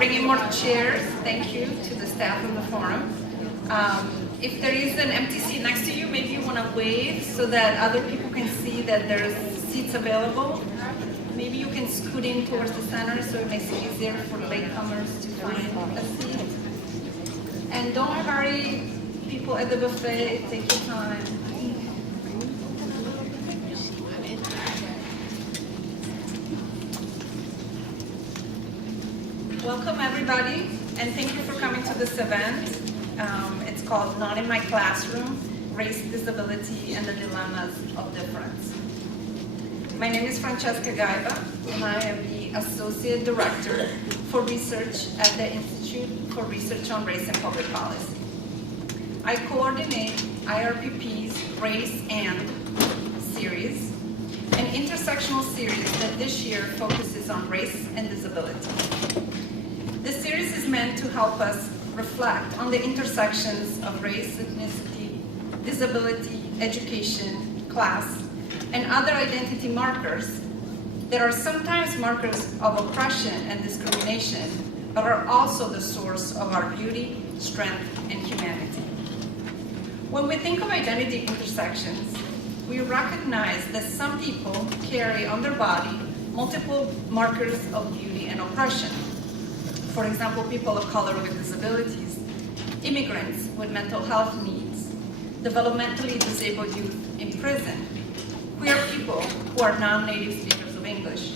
bringing more chairs. Thank you to the staff of the forum. If there is an empty seat next to you, maybe you want to wave so that other people can see that there's seats available. Maybe you can scoot in towards the center so it makes it easier for latecomers to find a seat. And don't hurry people at the buffet, take your time. Welcome everybody, and thank you for coming to this event. It's called Not in My Classroom, Race, Disability, and the Dilemmas of Difference. My name is Francesca Gaiba, and I am the Associate Director for Research at the Institute for Research on Race and Public Policy. I coordinate IRRPP's Race and series, an intersectional series that this year focuses on race and disability. This series is meant to help us reflect on the intersections of race, ethnicity, disability, education, class, and other identity markers that are sometimes markers of oppression and discrimination, but are also the source of our beauty, strength, and humanity. When we think of identity intersections, we recognize that some people carry on their body multiple markers of beauty and oppression. For example, people of color with disabilities, immigrants with mental health needs, developmentally disabled youth in prison, queer people who are non-native speakers of English.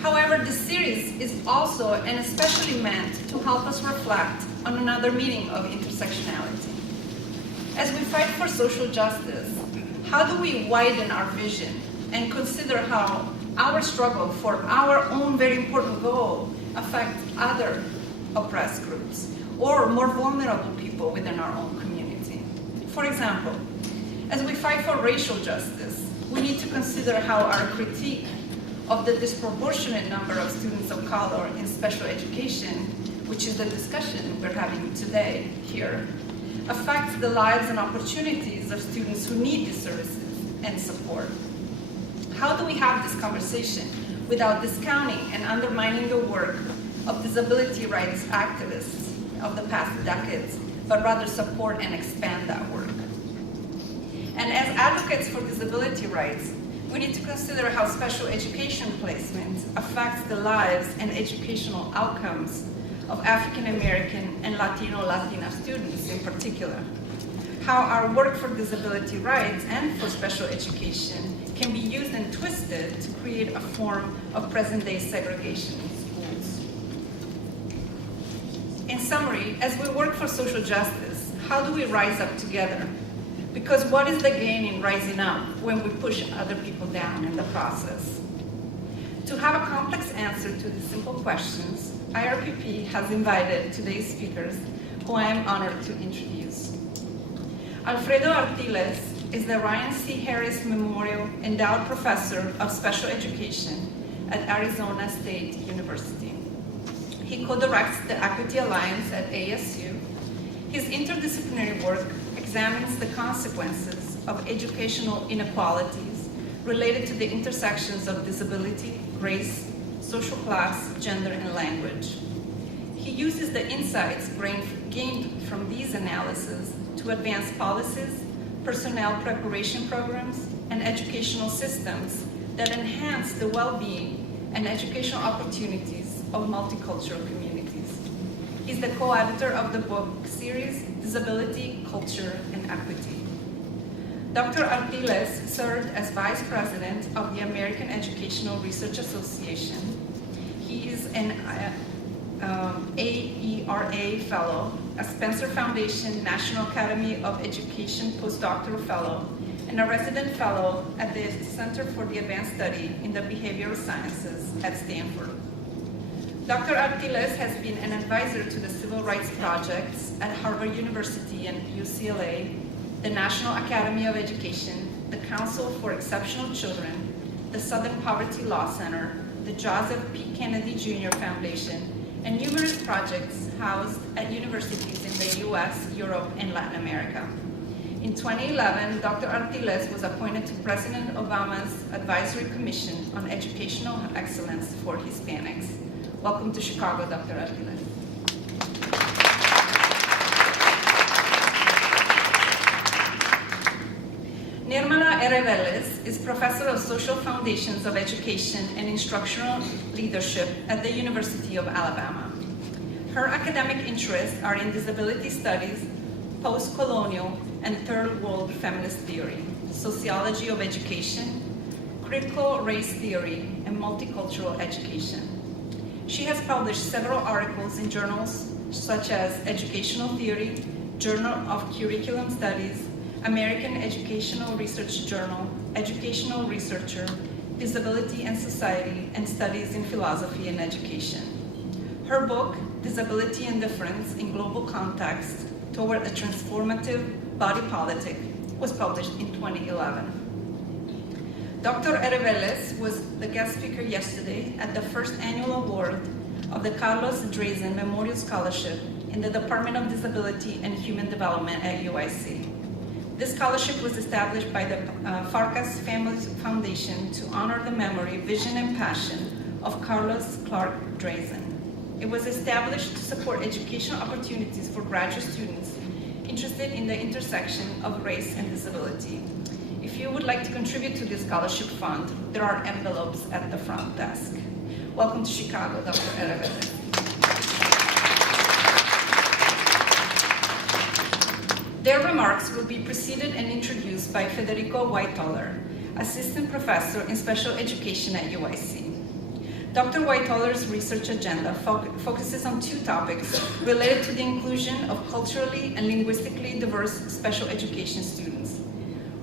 However, this series is also and especially meant to help us reflect on another meaning of intersectionality. As we fight for social justice, how do we widen our vision and consider how our struggle for our own very important goal affect other oppressed groups or more vulnerable people within our own community? For example, as we fight for racial justice, we need to consider how our critique of the disproportionate number of students of color in special education, which is the discussion we're having today here, affects the lives and opportunities of students who need these services and support. How do we have this conversation without discounting and undermining the work of disability rights activists of the past decades, but rather support and expand that work? And as advocates for disability rights, we need to consider how special education placement affects the lives and educational outcomes of African American and Latina students in particular. How our work for disability rights and for special education can be used and twisted to create a form of present-day segregation in schools. In summary, as we work for social justice, how do we rise up together? Because what is the gain in rising up when we push other people down in the process? To have a complex answer to these simple questions, IRRPP has invited today's speakers, who I am honored to introduce. Alfredo Artiles is the Ryan C. Harris Memorial Endowed Professor of Special Education at Arizona State University. He co-directs the Equity Alliance at ASU. His interdisciplinary work examines the consequences of educational inequalities related to the intersections of disability, race, social class, gender, and language. He uses the insights gained from these analyses to advance policies, personnel preparation programs, and educational systems that enhance the well-being and educational opportunities of multicultural communities. He's the co-editor of the book series, Disability, Culture, and Equity. Dr. Artiles served as Vice President of the American Educational Research Association. He is an AERA Fellow, a Spencer Foundation National Academy of Education Postdoctoral Fellow, and a Resident Fellow at the Center for the Advanced Study in the Behavioral Sciences at Stanford. Dr. Artiles has been an advisor to the Civil Rights Projects at Harvard University and UCLA, the National Academy of Education, the Council for Exceptional Children, the Southern Poverty Law Center, the Joseph P. Kennedy Jr. Foundation, and numerous projects housed at universities in the US, Europe, and Latin America. In 2011, Dr. Artiles was appointed to President Obama's Advisory Commission on Educational Excellence for Hispanics. Welcome to Chicago, Dr. Arreveles. Nirmala Arreveles is Professor of Social Foundations of Education and Instructional Leadership at the University of Alabama. Her academic interests are in disability studies, post-colonial and third world feminist theory, sociology of education, critical race theory, and multicultural education. She has published several articles in journals such as Educational Theory, Journal of Curriculum Studies, American Educational Research Journal, Educational Researcher, Disability and Society, and Studies in Philosophy and Education. Her book, Disability and Difference in Global Context Toward a Transformative Body Politic, was published in 2011. Dr. Arreveles was the guest speaker yesterday at the first annual award of the Carlos Drazen Memorial Scholarship in the Department of Disability and Human Development at UIC. This scholarship was established by the Farkas Family Foundation to honor the memory, vision, and passion of Carlos Clark Drazen. It was established to support educational opportunities for graduate students interested in the intersection of race and disability. If you would like to contribute to this scholarship fund, there are envelopes at the front desk. Welcome to Chicago, Dr. Arreveles. Their remarks will be preceded and introduced by Federico Whiteholler, Assistant Professor in Special Education at UIC. Dr. Whiteholler's research agenda focuses on two topics related to the inclusion of culturally and linguistically diverse special education students.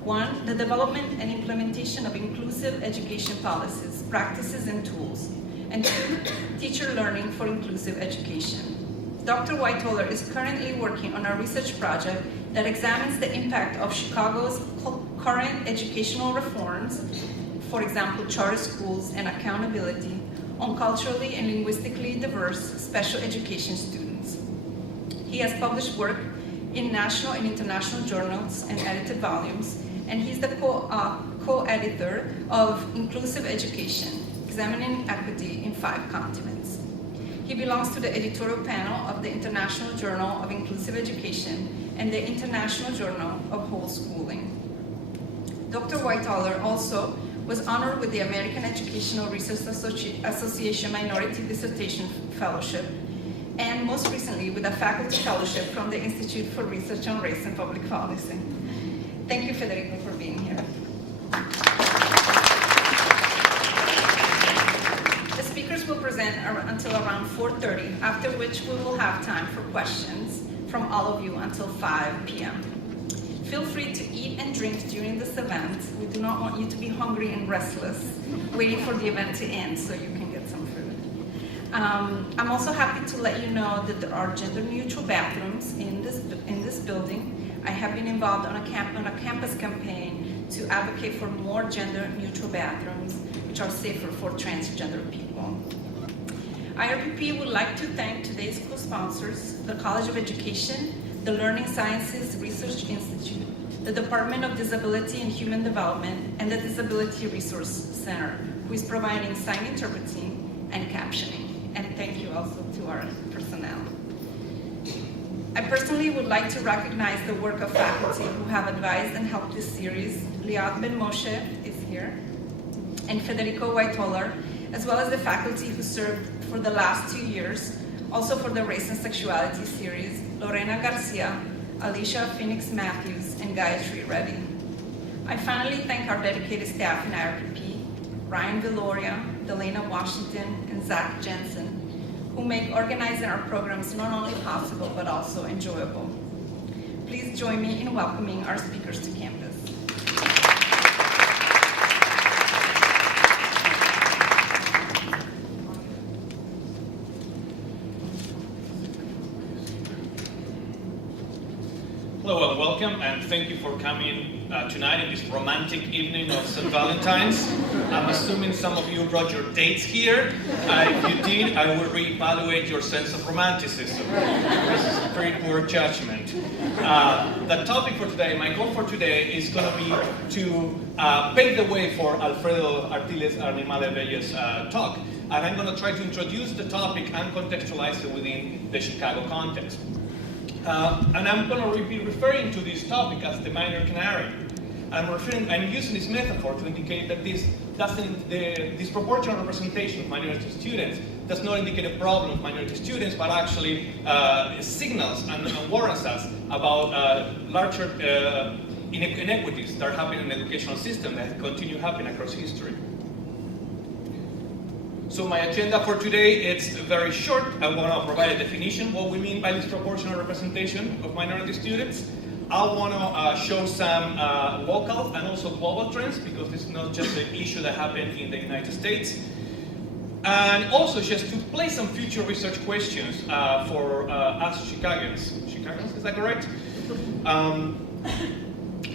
One, the development and implementation of inclusive education policies, practices, and tools. And two, teacher learning for inclusive education. Dr. Whiteholler is currently working on a research project that examines the impact of Chicago's current educational reforms, for example, charter schools and accountability, on culturally and linguistically diverse special education students. He has published work in national and international journals and edited volumes, and he's the co-editor of Inclusive Education, Examining Equity in 5 Continents. He belongs to the editorial panel of the International Journal of Inclusive Education and the International Journal of Whole Schooling. Dr. Whiteholler also was honored with the American Educational Research Association Minority Dissertation Fellowship, and most recently with a faculty fellowship from the Institute for Research on Race and Public Policy. Thank you, Federico, for being here. The speakers will present until around 4:30, after which we will have time for questions from all of you until 5 p.m. Feel free to eat and drink during this event. We do not want you to be hungry and restless, waiting for the event to end so you can get some food. I'm also happy to let you know that there are gender-neutral bathrooms in this building. I have been involved on a campus campaign to advocate for more gender-neutral bathrooms, which are safer for transgender people. IRRPP would like to thank today's co-sponsors, the College of Education, the Learning Sciences Research Institute, the Department of Disability and Human Development, and the Disability Resource Center, who is providing sign interpreting and captioning. And thank you also to our personnel. I personally would like to recognize the work of faculty who have advised and helped this series. Liat Ben Moshe is here, and Federico Whiteholler, as well as the faculty who served for the last 2 years, also for the Race and Sexuality series, Lorena Garcia, Alicia Phoenix Matthews, and Gayatri Reddy. I finally thank our dedicated staff in IRRPP, Ryan Villoria, Delana Washington, and Zach Jensen, who make organizing our programs not only possible, but also enjoyable. Please join me in welcoming our speakers to campus. Hello and welcome. and thank you for coming tonight in this romantic evening of St. Valentine's. I'm assuming some of you brought your dates here. If you did, I will reevaluate your sense of romanticism. This is a pretty poor judgment. The topic for today, my goal for today, is going to be to pave the way for Alfredo Artiles Arnimale-Belle's talk. And I'm going to try to introduce the topic and contextualize it within the Chicago context. And I'm going to be referring to this topic as the minor canary. I'm using this metaphor to indicate that the disproportional representation of minority students does not indicate a problem of minority students, but actually signals and warns us about larger inequities that are happening in the educational system that continue happening across history. So my agenda for today is very short. I want to provide a definition of what we mean by disproportional representation of minority students. I want to show some local and also global trends, because this is not just an issue that happened in the United States. And also just to play some future research questions for us Chicagoans. Chicagoans, is that correct?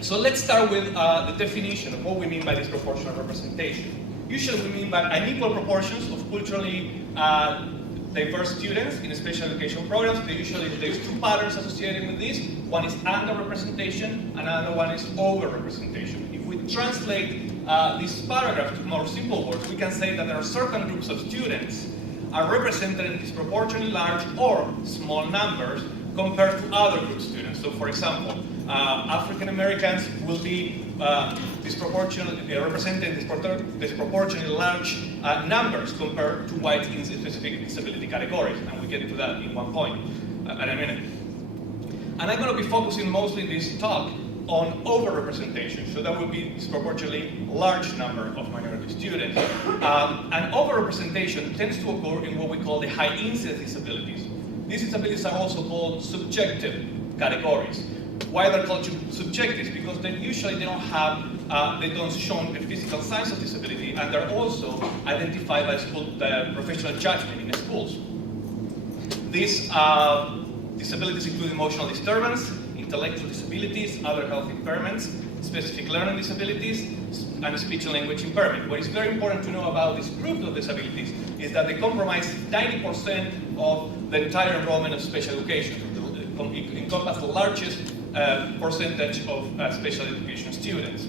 So let's start with the definition of what we mean by disproportional representation. Usually we mean by unequal proportions of culturally diverse students in special education programs. There's two patterns associated with this. One is underrepresentation, and another one is overrepresentation. If we translate this paragraph to more simple words, we can say that there are certain groups of students are represented in disproportionately large or small numbers compared to other group students. So, for example, African Americans will be represented in disproportionately large numbers compared to whites in specific disability categories, and we'll get into that in one point in a minute. And I'm going to be focusing mostly in this talk on overrepresentation, so that would be disproportionately large number of minority students. And overrepresentation tends to occur in what we call the high incidence disabilities. These disabilities are also called subjective categories. Why they're called subjective? Because they don't show the physical signs of disability, and they're also identified by school professional judgment in the schools. These disabilities include emotional disturbance, intellectual disabilities, other health impairments, specific learning disabilities, and speech and language impairment. What is very important to know about this group of disabilities is that they comprise 90% of the entire enrollment of special education. It encompasses the largest percentage of special education students.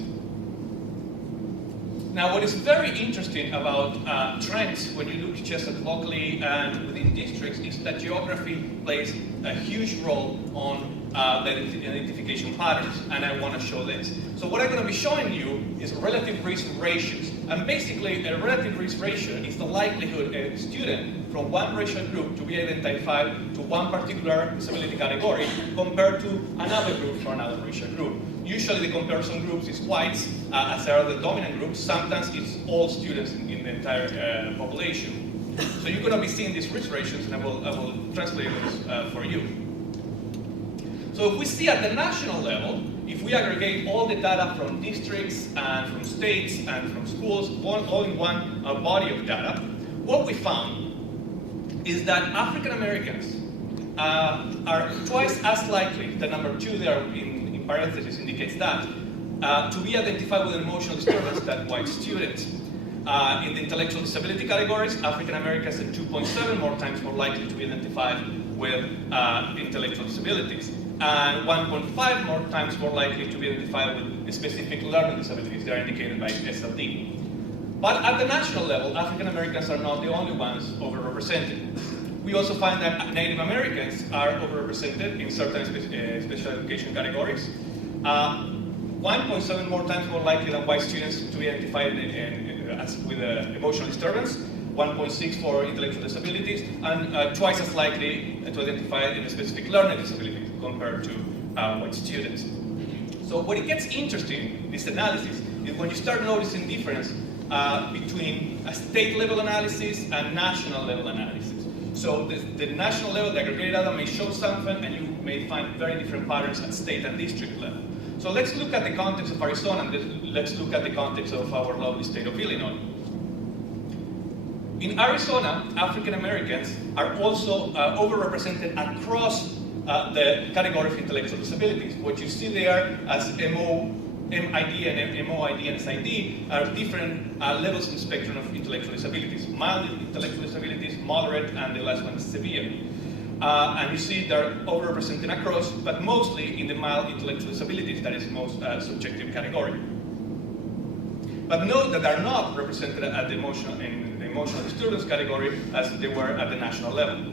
Now, what is very interesting about trends when you look just at locally and within districts is that geography plays a huge role on the identification patterns, and I want to show this. So what I'm going to be showing you is relative risk ratios. And basically, a relative risk ratio is the likelihood a student from one racial group to be identified to one particular disability category compared to another group from another racial group. Usually the comparison groups is whites, as they are the dominant groups. Sometimes it's all students in the entire population. So you're going to be seeing these risk ratios, and I will translate those for you. So if we see at the national level, if we aggregate all the data from districts and from states and from schools, all in one body of data, what we found is that African Americans are twice as likely, the number 2 there in parentheses indicates that, to be identified with an emotional disturbance than white students. In the intellectual disability categories, African Americans are 2.7 more times more likely to be identified with intellectual disabilities, and 1.5 more times more likely to be identified with specific learning disabilities. They are indicated by SLD. But at the national level, African Americans are not the only ones overrepresented. We also find that Native Americans are overrepresented in certain special education categories. 1.7 more times more likely than white students to be identified with emotional disturbance, 1.6 for intellectual disabilities, and twice as likely to identify in a specific learning disability compared to white students. So when it gets interesting, this analysis, is when you start noticing difference between a state level analysis and national level analysis. So the national level, the aggregated data may show something, and you may find very different patterns at state and district level. So let's look at the context of Arizona, and let's look at the context of our lovely state of Illinois. In Arizona, African Americans are also overrepresented across the category of intellectual disabilities. What you see there as MID and MOID and SID are different levels in the spectrum of intellectual disabilities. Mild intellectual disabilities, moderate, and the last one is severe. And you see they're overrepresented across, but mostly in the mild intellectual disabilities, that is most subjective category. But note that they're not represented at the emotional disturbance category as they were at the national level.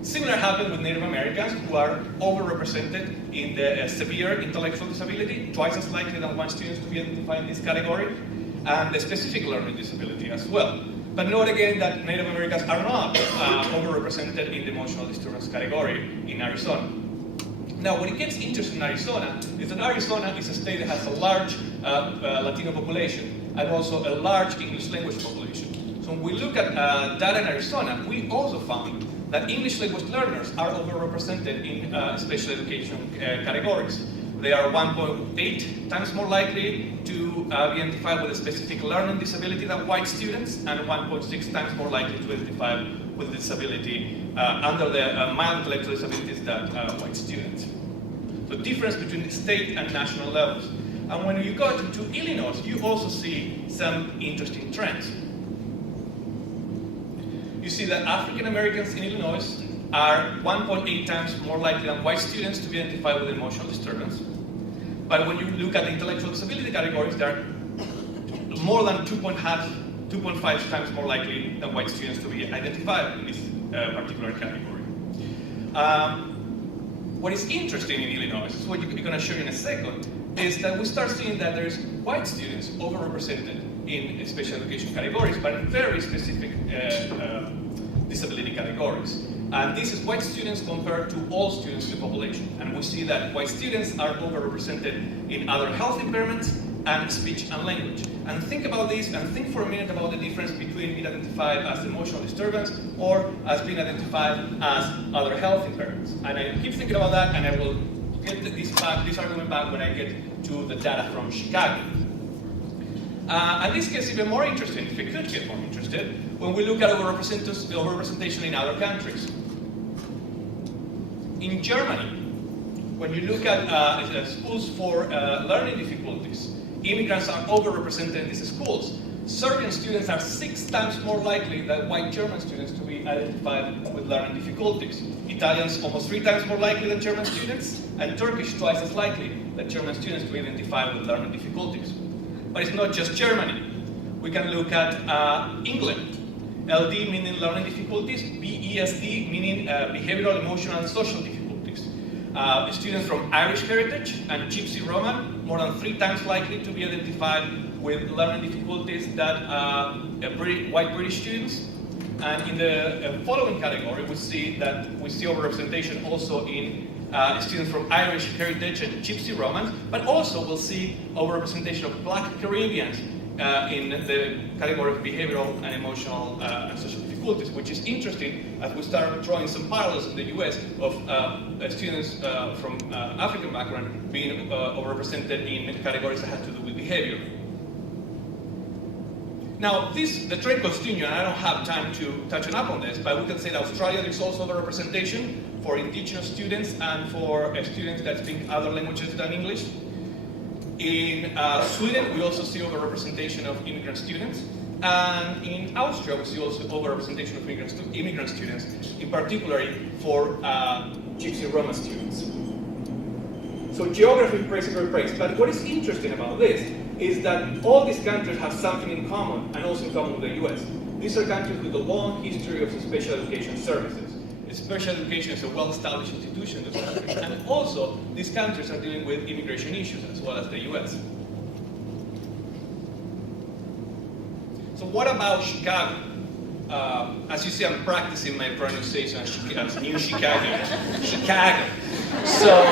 Similar happened with Native Americans, who are overrepresented in the severe intellectual disability, twice as likely than white students to be identified in this category, and the specific learning disability as well. But note again that Native Americans are not overrepresented in the emotional disturbance category in Arizona. Now, when it gets interesting in Arizona, is that Arizona is a state that has a large Latino population and also a large English language population. So when we look at data in Arizona, we also found that English language learners are overrepresented in special education categories. They are 1.8 times more likely to be identified with a specific learning disability than white students, and 1.6 times more likely to identify with disability under the mild intellectual disabilities than white students. So difference between the state and national levels. And when you go to Illinois, you also see some interesting trends. You see that African Americans in Illinois are 1.8 times more likely than white students to be identified with emotional disturbance. But when you look at the intellectual disability categories, they're more than 2.5 times more likely than white students to be identified in this particular category. What is interesting in Illinois, is what you're going to show you in a second, is that we start seeing that there's white students overrepresented in special education categories, but in very specific disability categories. And this is white students compared to all students in the population. And we see that white students are overrepresented in other health impairments and speech and language. And think about this, and think for a minute about the difference between being identified as emotional disturbance or as being identified as other health impairments. And I keep thinking about that, and I will get this argument back when I get to the data from Chicago. And this gets even more interesting, if it could get more interested, when we look at overrepresentation in other countries. In Germany, when you look at schools for learning difficulties, immigrants are overrepresented in these schools. Serbian students are 6 times more likely than white German students to be identified with learning difficulties. Italians almost 3 times more likely than German students, and Turkish twice as likely than German students to be identified with learning difficulties. But it's not just Germany. We can look at England. LD meaning learning difficulties, BESD meaning behavioral, emotional, and social difficulties. Students from Irish heritage and Gypsy Roman, more than 3 times likely to be identified with learning difficulties than white British students. And in the following category, we see overrepresentation also in students from Irish heritage and Gypsy Romans, but also we'll see overrepresentation of Black Caribbeans in the category of behavioral and emotional and social difficulties, which is interesting as we start drawing some parallels in the US of students from African background being overrepresented in categories that have to do with behavior. Now, the trend continues, and I don't have time to touch up on this, but we can say that Australia there's also overrepresentation for indigenous students and for students that speak other languages than English. In Sweden, we also see overrepresentation of immigrant students. And in Austria, we see also overrepresentation of immigrant students, in particular for Gypsy Roma students. So geography plays a great place. But what is interesting about this is that all these countries have something in common, and also in common with the US. These are countries with a long history of special education services. Special education is a well-established institution in those countries. And also, these countries are dealing with immigration issues as well as the US. So what about Chicago? As you see, I'm practicing my pronunciation as New Chicago. Chicago. So,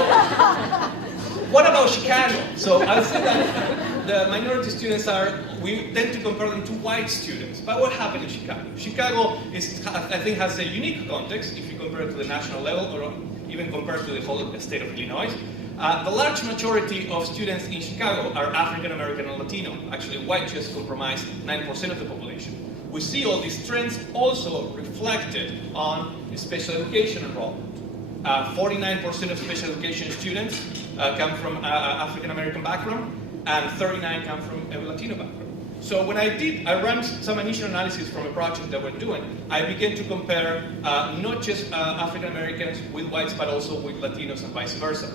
what about Chicago? So I'll say that the minority students we tend to compare them to white students. But what happened in Chicago? Chicago I think has a unique context if you compare it to the national level or even compared to the whole state of Illinois. The large majority of students in Chicago are African American and Latino. Actually, white just comprise 9% of the population. We see all these trends also reflected on special education enrollment. 49% of special education students come from African American background, and 39 come from a Latino background. So when I ran some initial analysis from a project that we're doing, I began to compare not just African Americans with whites, but also with Latinos and vice versa.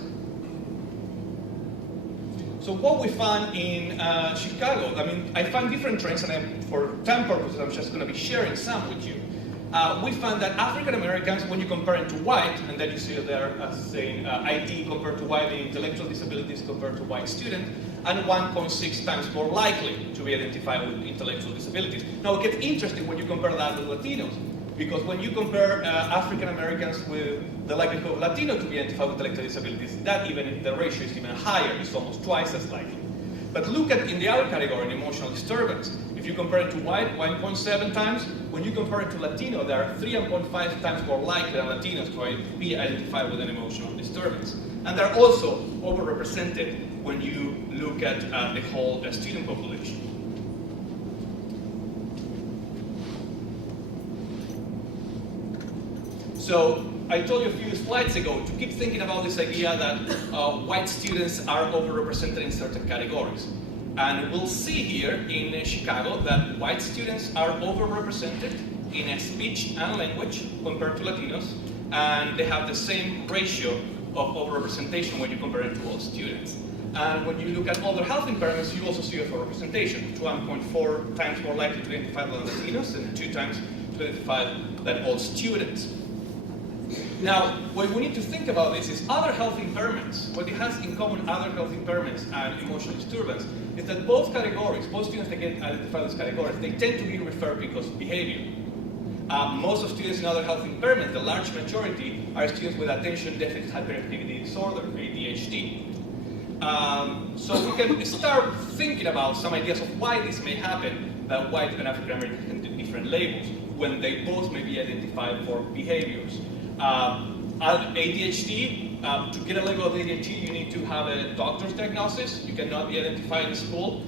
So what we found in Chicago, I found different trends, and for time purposes, I'm just going to be sharing some with you. We found that African Americans, when you compare them to white, and then you see there saying ID compared to white, and intellectual disabilities compared to white student, and 1.6 times more likely to be identified with intellectual disabilities. Now it gets interesting when you compare that with Latinos, because when you compare African Americans with the likelihood of Latino to be identified with intellectual disabilities, the ratio is even higher, it's almost twice as likely. But look at in the other category, in emotional disturbance. If you compare it to white, 1.7 times. When you compare it to Latino, they are 3.5 times more likely than Latinos to be identified with an emotional disturbance. And they're also overrepresented when you look at the whole student population. So I told you a few slides ago to keep thinking about this idea that white students are overrepresented in certain categories. And we'll see here in Chicago that white students are overrepresented in speech and language compared to Latinos, and they have the same ratio of overrepresentation when you compare it to all students. And when you look at other health impairments, you also see overrepresentation, 1.4 times more likely to identify than Latinos, and 2 times to identify than all students. Now, what we need to think about this is other health impairments. What it has in common, other health impairments and emotional disturbance, is that both categories, both students that get identified as categories, they tend to be referred because of behavior. Most of students in other health impairments, the large majority, are students with attention deficit hyperactivity disorder, ADHD. So we can start thinking about some ideas of why this may happen, that white and African Americans can do different labels when they both may be identified for behaviors. ADHD, to get a label of ADHD, you need to have a doctor's diagnosis. You cannot be identified in school.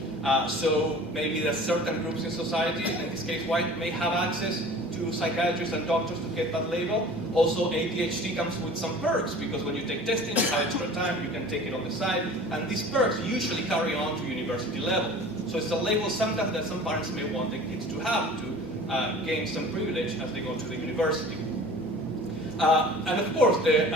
So maybe there's certain groups in society, in this case white, may have access to psychiatrists and doctors to get that label. Also, ADHD comes with some perks, because when you take testing, you have extra time, you can take it on the side, and these perks usually carry on to university level. So it's a label sometimes that some parents may want their kids to have to gain some privilege as they go to the university. And of course, the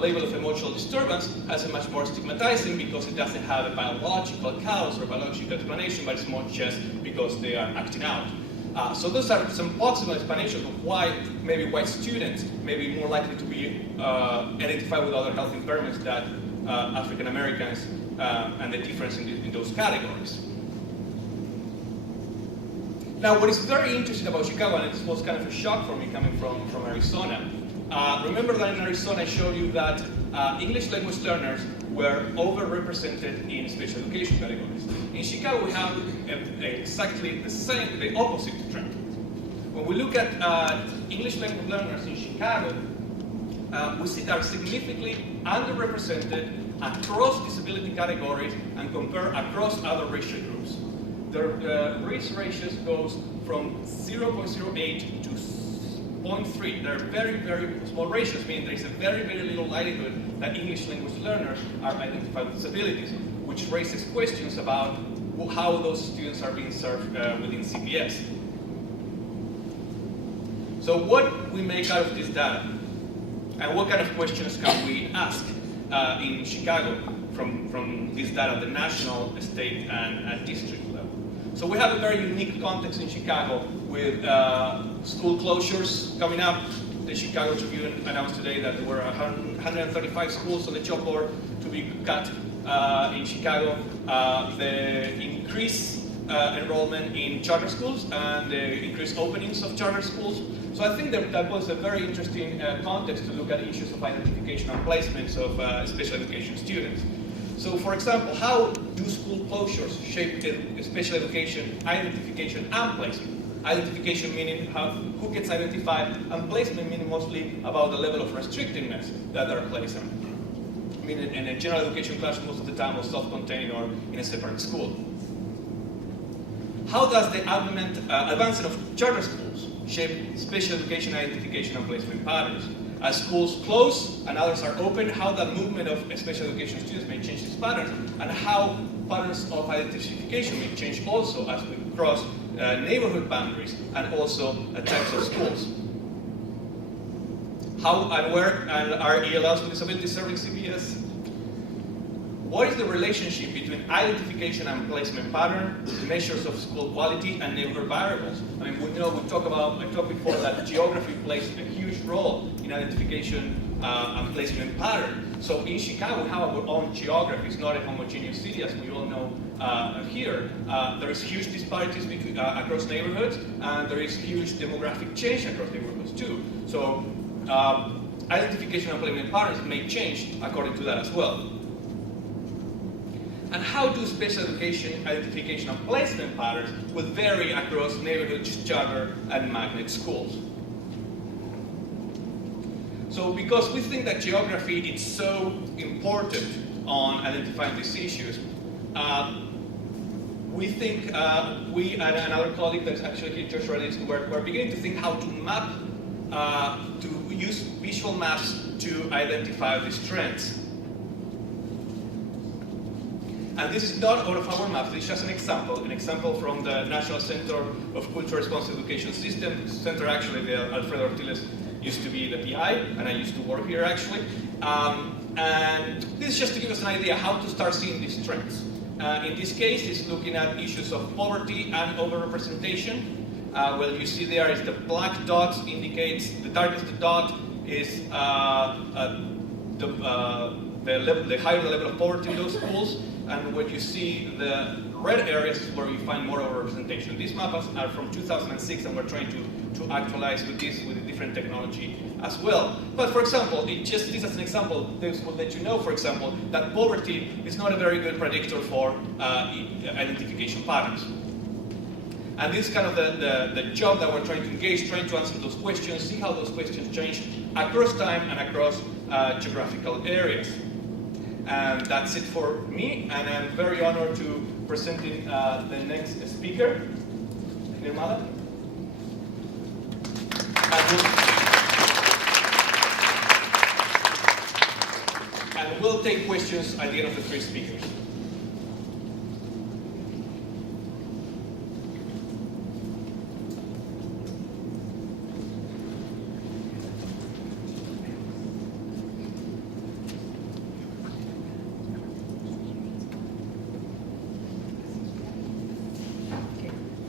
label of emotional disturbance has a much more stigmatizing, because it doesn't have a biological cause or biological explanation, but it's more just because they are acting out. So those are some possible explanations of why maybe white students may be more likely to be identified with other health impairments than African Americans, and the difference in those categories. Now, what is very interesting about Chicago, and it was kind of a shock for me coming from Arizona, remember that in Arizona I showed you that English language learners were overrepresented in special education categories. In Chicago we have exactly the opposite trend. When we look at English language learners in Chicago, we see they are significantly underrepresented across disability categories and compare across other racial groups. Their race ratios goes from 0.08 to 0.3. They're very, very small ratios, meaning there is a very, very little likelihood that English language learners are identified with disabilities, which raises questions about how those students are being served within CPS. So what we make out of this data, and what kind of questions can we ask in Chicago from this data at the national, state, and district level? So we have a very unique context in Chicago with school closures coming up. The Chicago Tribune announced today that there were 135 schools on the job board to be cut in Chicago. The increased enrollment in charter schools and the increased openings of charter schools. So I think that was a very interesting context to look at issues of identification and placements of special education students. So for example, how do school closures shape special education identification and placement? Identification meaning who gets identified, and placement meaning mostly about the level of restrictiveness that they're placed in. Meaning in a general education class most of the time, or self-contained, or in a separate school. How does the advancement of charter schools shape special education identification and placement patterns? As schools close and others are open, how the movement of special education students may change these patterns, and how patterns of identification may change also as we cross neighborhood boundaries and also types of schools. How and where are ELLs with disabilities serving CBS? What is the relationship between identification and placement pattern, measures of school quality, and neighborhood variables? I mean, I talked before that geography plays a huge role in identification and placement pattern. So in Chicago, we have our own geography. It's not a homogeneous city, as we all know here. There is huge disparities between, across neighborhoods, and there is huge demographic change across neighborhoods too. So identification and placement patterns may change according to that as well. And how do special education identification and placement patterns will vary across neighborhoods, charter, and magnet schools? So because we think that geography is so important on identifying these issues, we think, we and another colleague that's actually here, Joshua, we're beginning to think how to map, to use visual maps to identify these trends. And this is not out of our maps, this is just an example from the National Center of Cultural Responsive Education System. Center, actually, Alfredo Ortiles used to be the PI, and I used to work here actually. And this is just to give us an idea how to start seeing these trends. In this case, it's looking at issues of poverty and overrepresentation. What you see there is the black dot indicates, the darkest dot is the higher the level of poverty in those schools. And what you see, the red areas is where you find more overrepresentation. These maps are from 2006, and we're trying to actualize with this with a different technology as well. But for example, this as an example, this will let you know, for example, that poverty is not a very good predictor for identification patterns. And this is kind of the job that we're trying to engage, trying to answer those questions, see how those questions change across time and across geographical areas. And that's it for me, and I'm very honored to presenting the next speaker, Nirmala. And we'll take questions at the end of the three speakers.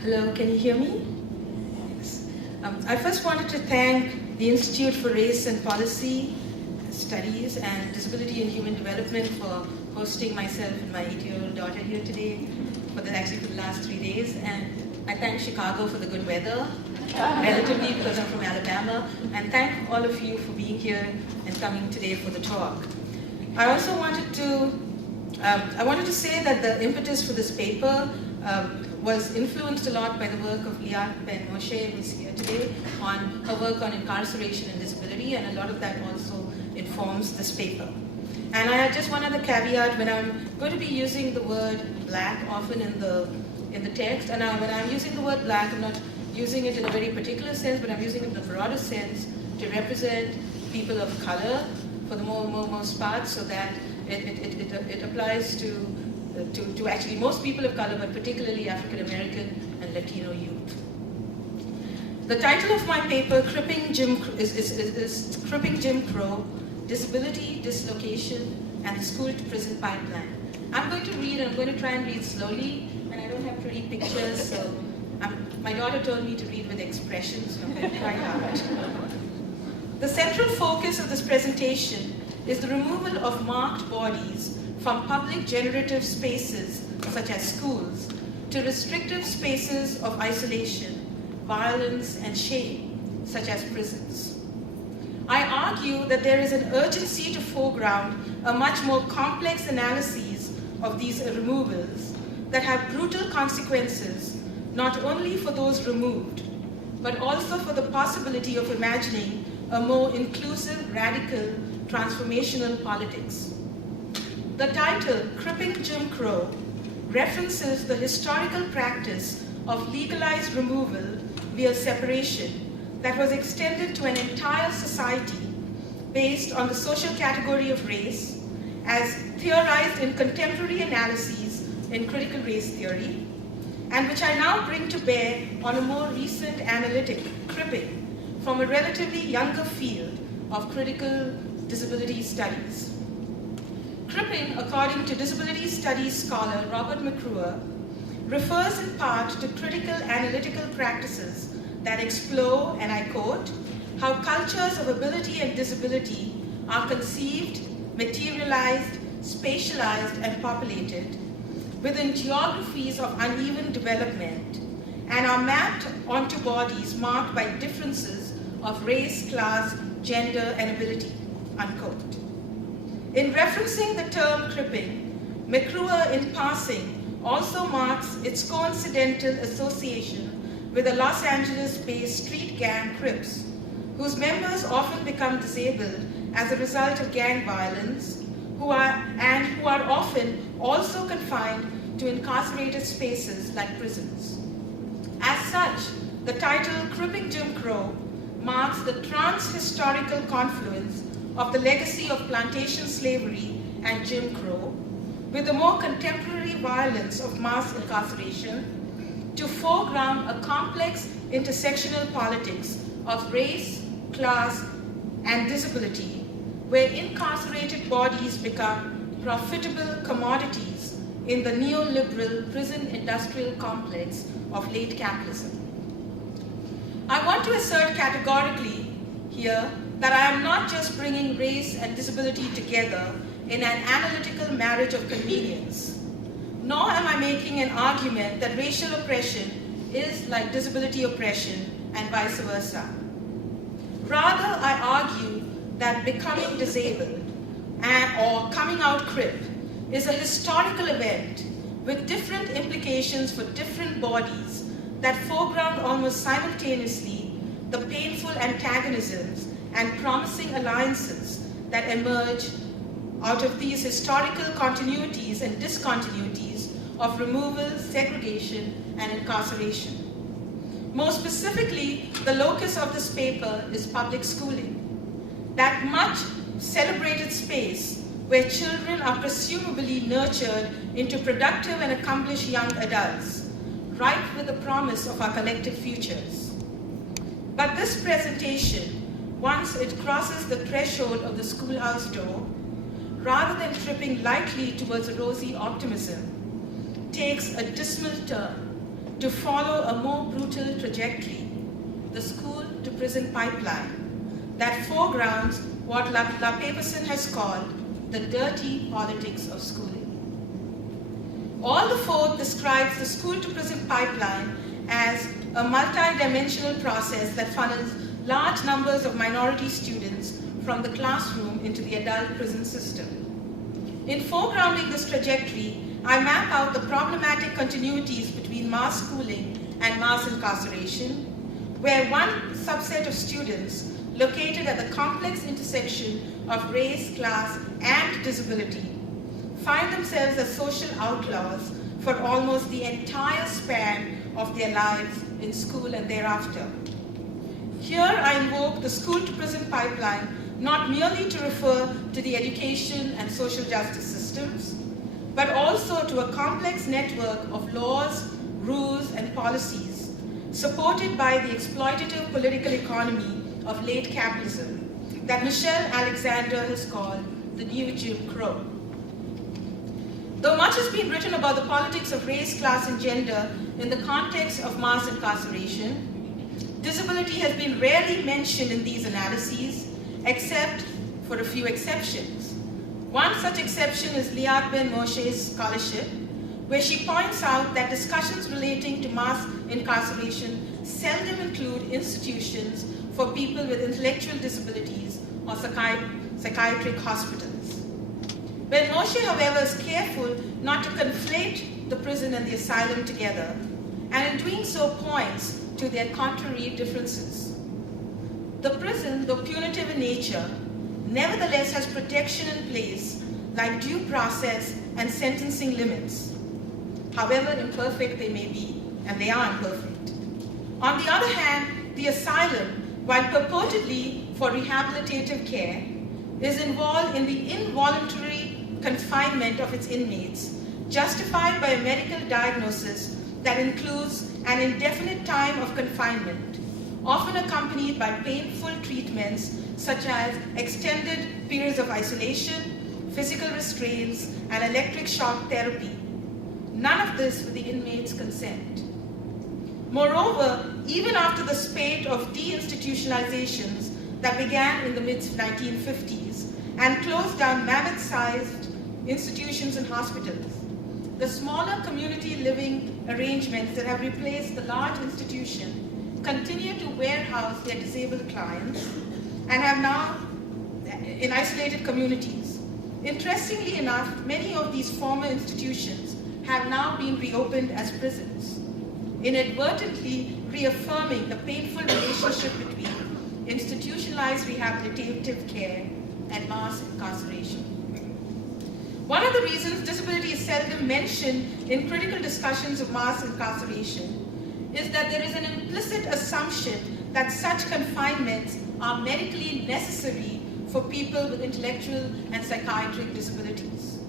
Hello, can you hear me? Yes. I first wanted to thank the Institute for Race and Policy Studies and Disability and Human Development for hosting myself and my 8-year-old daughter here today, for the last 3 days. And I thank Chicago for the good weather, relatively, because I'm from Alabama. And thank all of you for being here and coming today for the talk. I also wanted to say that the impetus for this paper was influenced a lot by the work of Liat Ben-Moshe, who's here today, on her work on incarceration and disability, and a lot of that also informs this paper. And I had just one other caveat. When I'm going to be using the word black often in the text, and when I'm using the word black, I'm not using it in a very particular sense, but I'm using it in a broader sense to represent people of color for the most part, so that it applies to actually most people of color, but particularly African American and Latino youth. The title of my paper, Cripping Jim Crow, Disability, Dislocation, and the School-to-Prison Pipeline. I'm going to read, and I'm going to try and read slowly, and I don't have pretty pictures, so my daughter told me to read with expressions, so I'm going to try hard. The central focus of this presentation is the removal of marked bodies from public generative spaces, such as schools, to restrictive spaces of isolation, violence, and shame, such as prisons. I argue that there is an urgency to foreground a much more complex analysis of these removals that have brutal consequences, not only for those removed, but also for the possibility of imagining a more inclusive, radical, transformational politics. The title, Cripping Jim Crow, references the historical practice of legalized removal via separation that was extended to an entire society based on the social category of race, as theorized in contemporary analyses in critical race theory, and which I now bring to bear on a more recent analytic, cripping, from a relatively younger field of critical disability studies. Cripping, according to disability studies scholar Robert McClure, refers in part to critical analytical practices that explore, and I quote, how cultures of ability and disability are conceived, materialized, spatialized, and populated within geographies of uneven development and are mapped onto bodies marked by differences of race, class, gender, and ability, unquote. In referencing the term cripping, McClure in passing also marks its coincidental association with the Los Angeles-based street gang Crips, whose members often become disabled as a result of gang violence, who are often also confined to incarcerated spaces like prisons. As such, the title Cripping Jim Crow marks the trans-historical confluence of the legacy of plantation slavery and Jim Crow with the more contemporary violence of mass incarceration to foreground a complex intersectional politics of race, class, and disability, where incarcerated bodies become profitable commodities in the neoliberal prison industrial complex of late capitalism. I want to assert categorically here that I am not just bringing race and disability together in an analytical marriage of convenience, nor am I making an argument that racial oppression is like disability oppression and vice versa. Rather, I argue that becoming disabled or coming out Crip is a historical event with different implications for different bodies that foreground almost simultaneously the painful antagonisms and promising alliances that emerge out of these historical continuities and discontinuities of removal, segregation, and incarceration. More specifically, the locus of this paper is public schooling, that much celebrated space where children are presumably nurtured into productive and accomplished young adults, ripe with the promise of our collective futures. But this presentation, once it crosses the threshold of the schoolhouse door, rather than tripping lightly towards a rosy optimism, takes a dismal turn to follow a more brutal trajectory, the school-to-prison pipeline, that foregrounds what LaPaperson has called the dirty politics of schooling. All the fourth describes the school-to-prison pipeline as a multi-dimensional process that funnels large numbers of minority students from the classroom into the adult prison system. In foregrounding this trajectory, I map out the problematic continuities between mass schooling and mass incarceration, where one subset of students located at the complex intersection of race, class, and disability find themselves as social outlaws for almost the entire span of their lives in school and thereafter. Here I invoke the school-to-prison pipeline not merely to refer to the education and social justice systems, but also to a complex network of laws, rules, and policies supported by the exploitative political economy of late capitalism that Michelle Alexander has called the new Jim Crow. Though much has been written about the politics of race, class, and gender in the context of mass incarceration, disability has been rarely mentioned in these analyses, except for a few exceptions. One such exception is Liat Ben Moshe's scholarship, where she points out that discussions relating to mass incarceration seldom include institutions for people with intellectual disabilities or psychiatric hospitals. Ben Moshe, however, is careful not to conflate the prison and the asylum together, and in doing so points to their contrary differences. The prison, though punitive in nature, nevertheless has protection in place like due process and sentencing limits, however imperfect they may be, and they are imperfect. On the other hand, the asylum, while purportedly for rehabilitative care, is involved in the involuntary confinement of its inmates, justified by a medical diagnosis that includes an indefinite time of confinement, often accompanied by painful treatments such as extended periods of isolation, physical restraints, and electric shock therapy. None of this with the inmate's consent. Moreover, even after the spate of deinstitutionalizations that began in the mid-1950s and closed down mammoth-sized institutions and hospitals, the smaller community living arrangements that have replaced the large institution continue to warehouse their disabled clients and have now in isolated communities. Interestingly enough, many of these former institutions have now been reopened as prisons, inadvertently reaffirming the painful relationship between institutionalized rehabilitative care and mass incarceration. One of the reasons disability is seldom mentioned in critical discussions of mass incarceration is that there is an implicit assumption that such confinements are medically necessary for people with intellectual and psychiatric disabilities.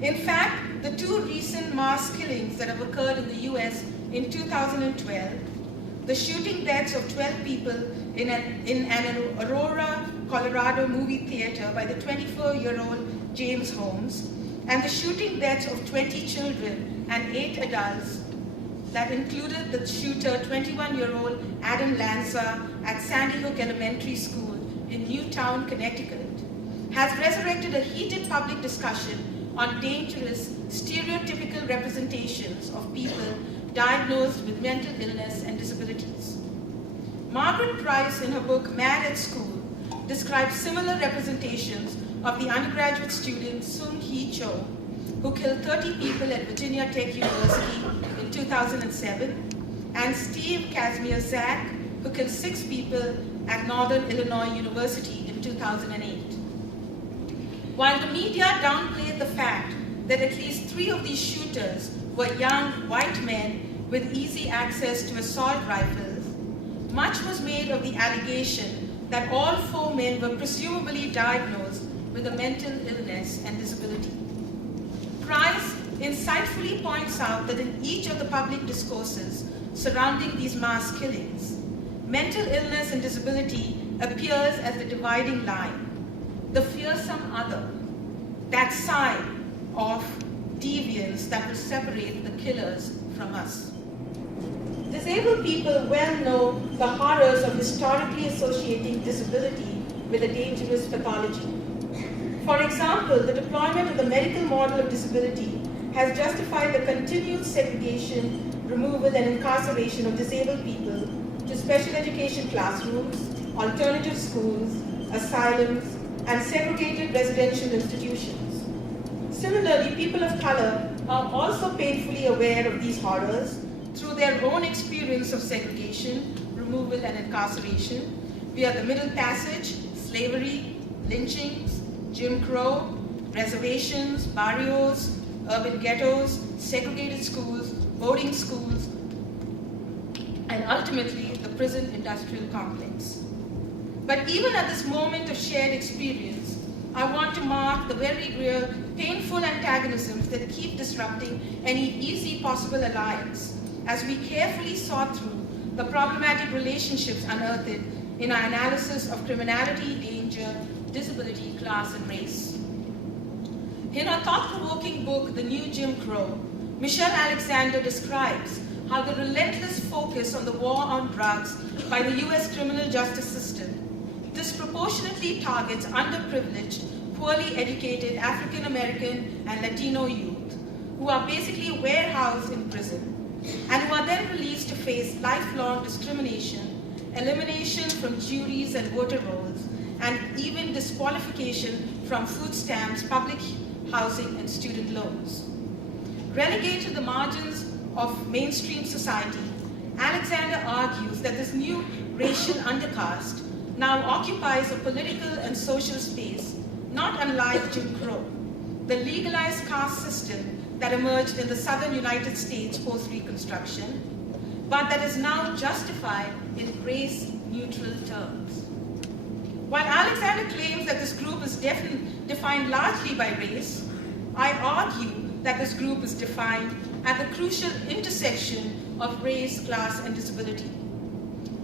In fact, the two recent mass killings that have occurred in the US in 2012, the shooting deaths of 12 people in an Aurora, Colorado movie theater by the 24-year-old James Holmes, and the shooting deaths of 20 children and 8 adults that included the shooter, 21-year-old Adam Lanza at Sandy Hook Elementary School in Newtown, Connecticut, has resurrected a heated public discussion on dangerous, stereotypical representations of people diagnosed with mental illness and disabilities. Margaret Price, in her book Mad at School, describes similar representations of the undergraduate student Sung Hee Cho, who killed 30 people at Virginia Tech University in 2007, and Steve Casimir Zak, who killed 6 people at Northern Illinois University in 2008. While the media downplayed the fact that at least 3 of these shooters were young white men with easy access to assault rifles, much was made of the allegation that all 4 men were presumably diagnosed with a mental illness and disability. Price insightfully points out that in each of the public discourses surrounding these mass killings, mental illness and disability appears as the dividing line, the fearsome other, that sign of deviance that will separate the killers from us. Disabled people well know the horrors of historically associating disability with a dangerous pathology. For example, the deployment of the medical model of disability has justified the continued segregation, removal, and incarceration of disabled people to special education classrooms, alternative schools, asylums, and segregated residential institutions. Similarly, people of color are also painfully aware of these horrors through their own experience of segregation, removal, and incarceration via the Middle Passage, slavery, lynchings, Jim Crow, reservations, barrios, urban ghettos, segregated schools, boarding schools, and ultimately the prison industrial complex. But even at this moment of shared experience, I want to mark the very real, painful antagonisms that keep disrupting any easy possible alliance as we carefully sort through the problematic relationships unearthed in our analysis of criminality, danger, disability, class, and race. In her thought-provoking book, The New Jim Crow, Michelle Alexander describes how the relentless focus on the war on drugs by the US criminal justice system disproportionately targets underprivileged, poorly educated African American and Latino youth who are basically warehoused in prison and who are then released to face lifelong discrimination, elimination from juries and voter rolls, and even disqualification from food stamps, public housing, and student loans. Relegated to the margins of mainstream society, Alexander argues that this new racial undercaste now occupies a political and social space not unlike Jim Crow, the legalized caste system that emerged in the southern United States post-Reconstruction, but that is now justified in race-neutral terms. While Alexander claims that this group is defined largely by race, I argue that this group is defined at the crucial intersection of race, class, and disability.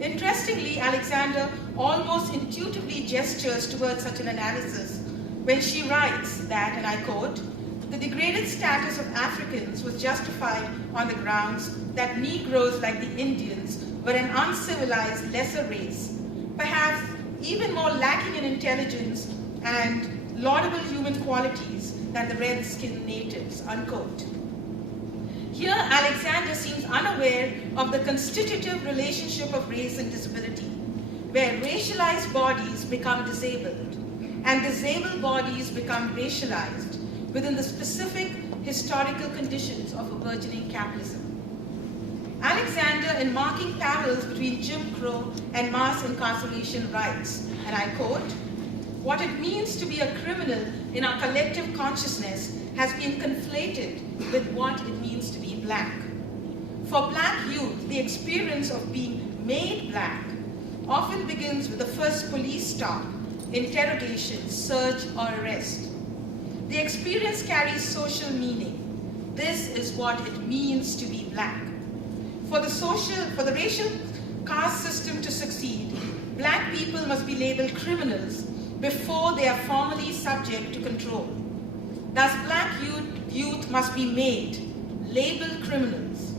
Interestingly, Alexander almost intuitively gestures towards such an analysis when she writes that, and I quote, "The degraded status of Africans was justified on the grounds that Negroes like the Indians were an uncivilized lesser race, perhaps even more lacking in intelligence and laudable human qualities than the red-skinned natives," unquote. Here, Alexander seems unaware of the constitutive relationship of race and disability, where racialized bodies become disabled, and disabled bodies become racialized within the specific historical conditions of a burgeoning capitalism. Alexander, in marking parallels between Jim Crow and mass incarceration, writes, and I quote, "What it means to be a criminal in our collective consciousness has been conflated with what it means to be black. For black youth, the experience of being made black often begins with the first police stop, interrogation, search, or arrest. The experience carries social meaning. This is what it means to be black. For the racial caste system to succeed, black people must be labeled criminals before they are formally subject to control. Thus, black youth must be made, labeled criminals.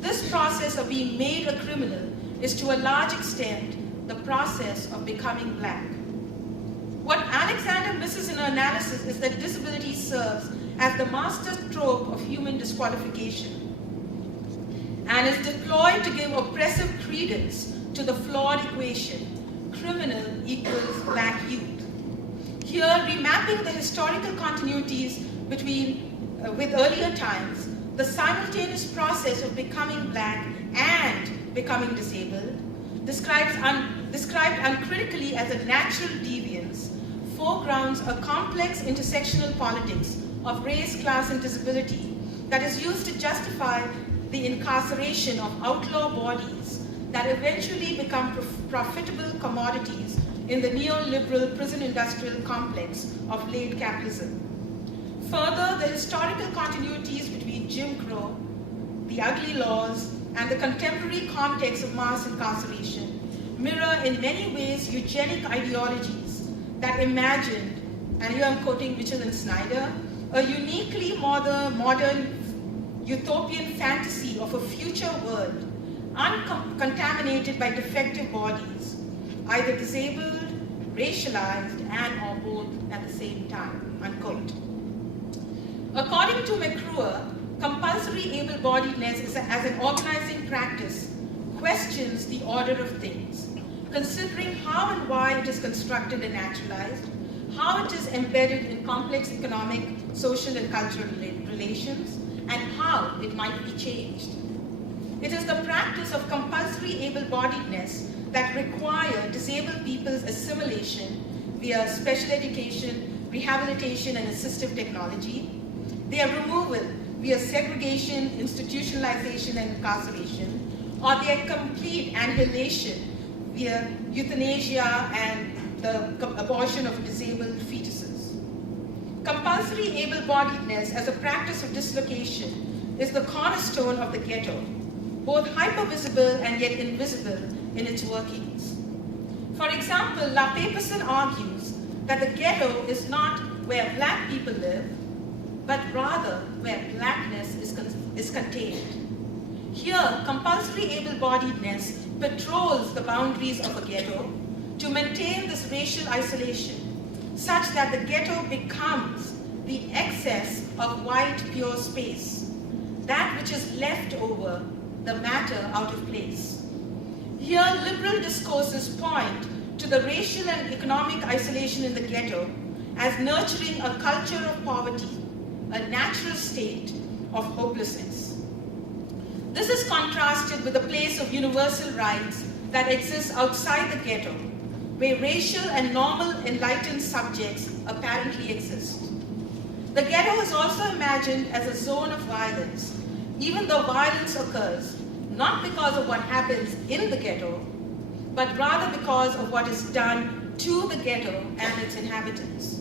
This process of being made a criminal is to a large extent the process of becoming black. What Alexander misses in her analysis is that disability serves as the master trope of human disqualification and is deployed to give oppressive credence to the flawed equation, criminal equals black youth. Here, remapping the historical continuities with earlier times, the simultaneous process of becoming black and becoming disabled, described uncritically as a natural deviance, foregrounds a complex intersectional politics of race, class, and disability that is used to justify the incarceration of outlaw bodies that eventually become profitable commodities in the neoliberal prison-industrial complex of late capitalism. Further, the historical continuities between Jim Crow, the ugly laws, and the contemporary context of mass incarceration mirror in many ways eugenic ideologies that imagined, and here I'm quoting Mitchell and Snyder, a uniquely modern utopian fantasy of a future world uncontaminated by defective bodies, either disabled, racialized, and or both at the same time, unquote. According to McClure, compulsory able-bodiedness as an organizing practice questions the order of things, considering how and why it is constructed and naturalized, how it is embedded in complex economic, social, and cultural relations, and how it might be changed. It is the practice of compulsory able-bodiedness that require disabled people's assimilation via special education, rehabilitation, and assistive technology, their removal via segregation, institutionalization, and incarceration, or their complete annihilation via euthanasia and the abortion of disabled fetuses. Compulsory able-bodiedness as a practice of dislocation is the cornerstone of the ghetto, both hypervisible and yet invisible in its workings. For example, LaPaperson argues that the ghetto is not where black people live, but rather where blackness is contained. Here, compulsory able-bodiedness patrols the boundaries of a ghetto to maintain this racial isolation, such that the ghetto becomes the excess of white pure space, that which is left over, the matter out of place. Here, liberal discourses point to the racial and economic isolation in the ghetto as nurturing a culture of poverty, a natural state of hopelessness. This is contrasted with the place of universal rights that exists outside the ghetto, where racial and normal enlightened subjects apparently exist. The ghetto is also imagined as a zone of violence, even though violence occurs not because of what happens in the ghetto, but rather because of what is done to the ghetto and its inhabitants.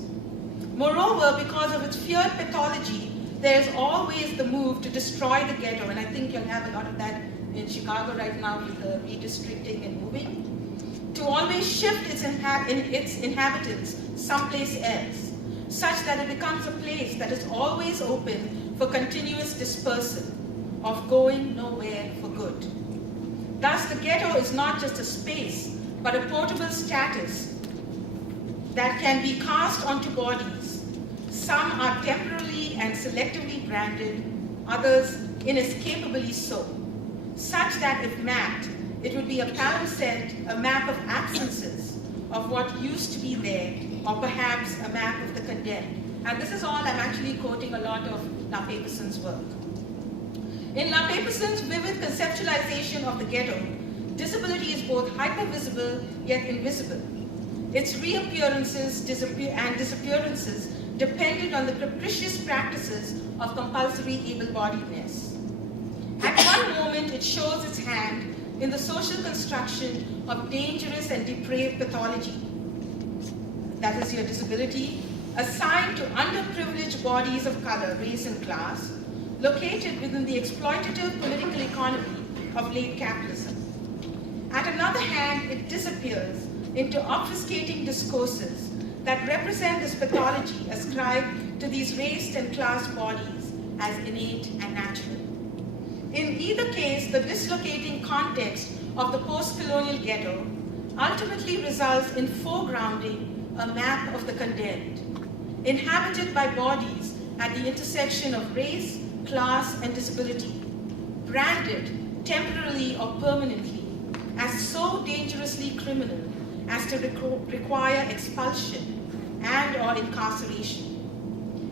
Moreover, because of its feared pathology, there's always the move to destroy the ghetto, and I think you'll have a lot of that in Chicago right now with the redistricting and moving, to always shift its inhabitants someplace else, such that it becomes a place that is always open for continuous dispersal, of going nowhere for good. Thus, the ghetto is not just a space, but a portable status that can be cast onto bodies. Some are temporarily and selectively branded, others inescapably so, such that if mapped, it would be a palimpsest, a map of absences of what used to be there, or perhaps a map of the condemned. And this is all, I'm actually quoting a lot of LaPaperson's work. In LaPaperson's vivid conceptualization of the ghetto, disability is both hypervisible yet invisible. Its reappearances and disappearances depended on the capricious practices of compulsory able-bodiedness. At one moment, it shows its hand in the social construction of dangerous and depraved pathology, that is your disability, assigned to underprivileged bodies of color, race, and class, located within the exploitative political economy of late capitalism. At another hand, it disappears into obfuscating discourses that represent this pathology ascribed to these race and class bodies as innate and natural. In either case, the dislocating context of the post-colonial ghetto ultimately results in foregrounding a map of the condemned, inhabited by bodies at the intersection of race, class, and disability, branded temporarily or permanently as so dangerously criminal as to require expulsion and or incarceration.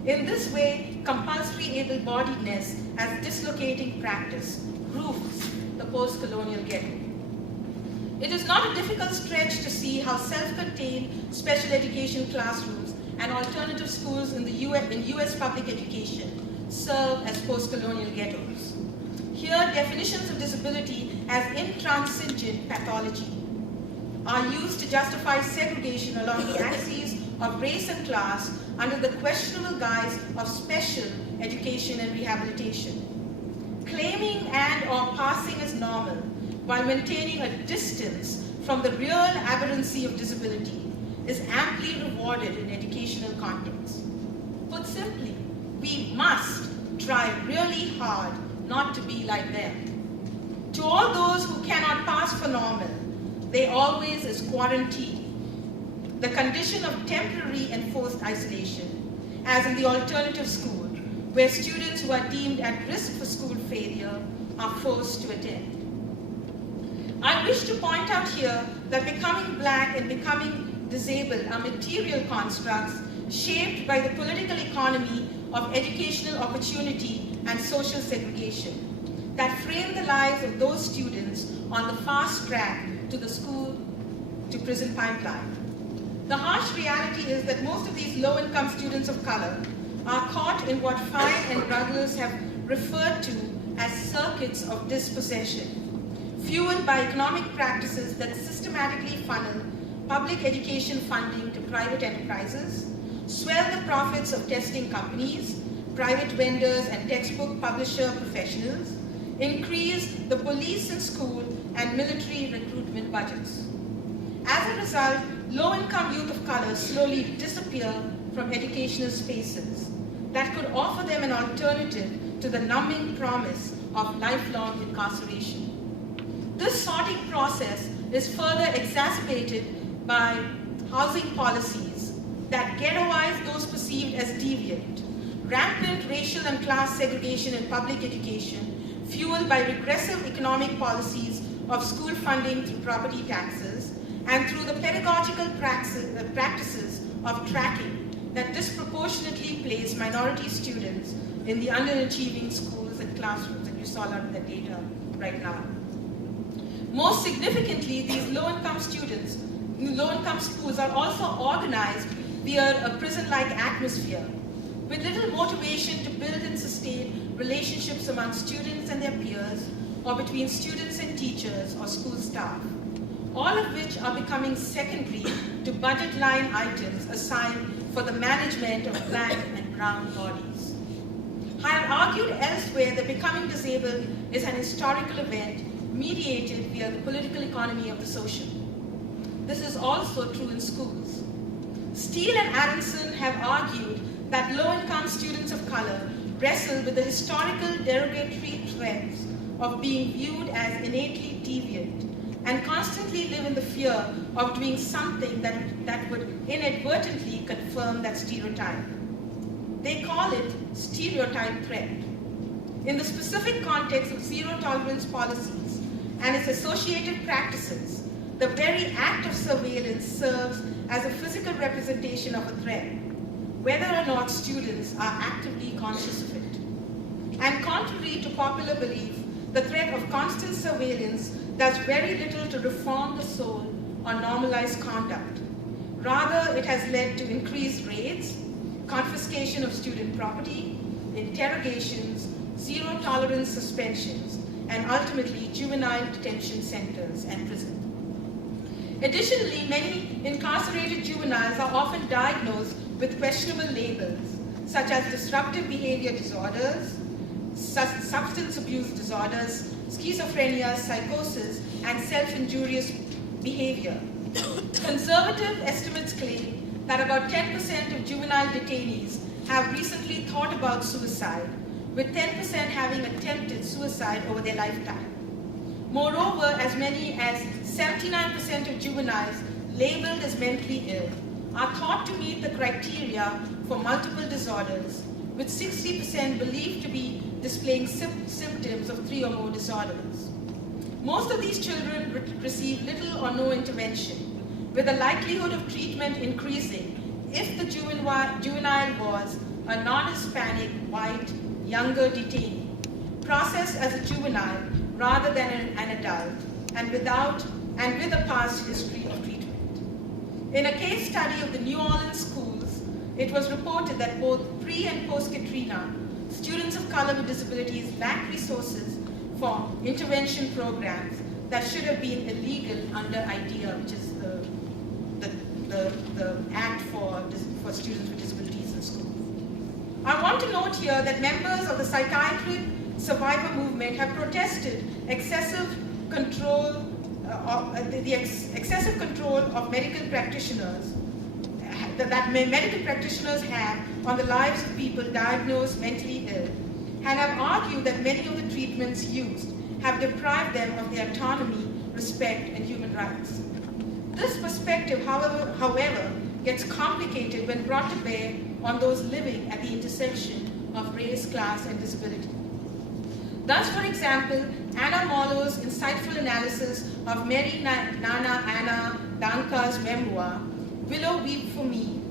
In this way, compulsory able-bodiedness as dislocating practice roofs the post-colonial ghetto. It is not a difficult stretch to see how self-contained special education classrooms and alternative schools in US public education serve as post-colonial ghettos. Here, definitions of disability as intransigent pathology are used to justify segregation along the axes of race and class under the questionable guise of special education and rehabilitation. Claiming and or passing as normal while maintaining a distance from the real aberrancy of disability is amply rewarded in educational contexts. Put simply, we must try really hard not to be like them. To all those who cannot pass for normal, they always is quarantine, the condition of temporary enforced isolation, as in the alternative school, where students who are deemed at risk for school failure are forced to attend. I wish to point out here that becoming black and becoming disabled are material constructs shaped by the political economy of educational opportunity and social segregation that frame the lives of those students on the fast track to the school to prison pipeline. The harsh reality is that most of these low-income students of color are caught in what Fine and Ruggles have referred to as circuits of dispossession, fueled by economic practices that systematically funnel public education funding to private enterprises, swell the profits of testing companies, private vendors and textbook publisher professionals, increase the police and school and military recruitment budgets. As a result, low-income youth of color slowly disappear from educational spaces that could offer them an alternative to the numbing promise of lifelong incarceration. This sorting process is further exacerbated by housing policies that ghettoize those perceived as deviant, rampant racial and class segregation in public education, fueled by regressive economic policies of school funding through property taxes, and through the pedagogical practices of tracking that disproportionately place minority students in the underachieving schools and classrooms, and you saw a lot of that data right now. Most significantly, these low-income schools are also organized via a prison-like atmosphere, with little motivation to build and sustain relationships among students and their peers, or between students and teachers or school staff. all of which are becoming secondary to budget line items assigned for the management of black and brown bodies. I have argued elsewhere that becoming disabled is an historical event mediated via the political economy of the social. This is also true in schools. Steele and Aronson have argued that low-income students of color wrestle with the historical derogatory threats of being viewed as innately deviant and constantly live in the fear of doing something that would inadvertently confirm that stereotype. They call it stereotype threat. In the specific context of zero-tolerance policies and its associated practices, the very act of surveillance serves as a physical representation of a threat, whether or not students are actively conscious of it. And contrary to popular belief, the threat of constant surveillance does very little to reform the soul or normalize conduct. Rather, it has led to increased raids, confiscation of student property, interrogations, zero-tolerance suspensions, and ultimately juvenile detention centers and prisons. Additionally, many incarcerated juveniles are often diagnosed with questionable labels, such as disruptive behavior disorders, substance abuse disorders, schizophrenia, psychosis, and self-injurious behavior. Conservative estimates claim that about 10% of juvenile detainees have recently thought about suicide, with 10% having attempted suicide over their lifetime. Moreover, as many as 79% of juveniles labeled as mentally ill are thought to meet the criteria for multiple disorders, with 60% believed to be displaying symptoms of 3 or more disorders. Most of these children receive little or no intervention, with the likelihood of treatment increasing if the juvenile was a non-Hispanic, white, younger detainee, processed as a juvenile rather than an adult, and with a past history of treatment. In a case study of the New Orleans schools, it was reported that both pre- and post-Katrina, students of color with disabilities lack resources for intervention programs that should have been illegal under IDEA, which is the Act for Students with Disabilities in Schools. I want to note here that members of the psychiatric survivor movement have protested excessive control excessive control of medical practitioners that medical practitioners have on the lives of people diagnosed mentally ill, and have argued that many of the treatments used have deprived them of their autonomy, respect, and human rights. This perspective, however, gets complicated when brought to bear on those living at the intersection of race, class, and disability. Thus, for example, Anna Marlowe's insightful analysis of Mary Nana Anna Danka's memoir, Willow Weep for Me,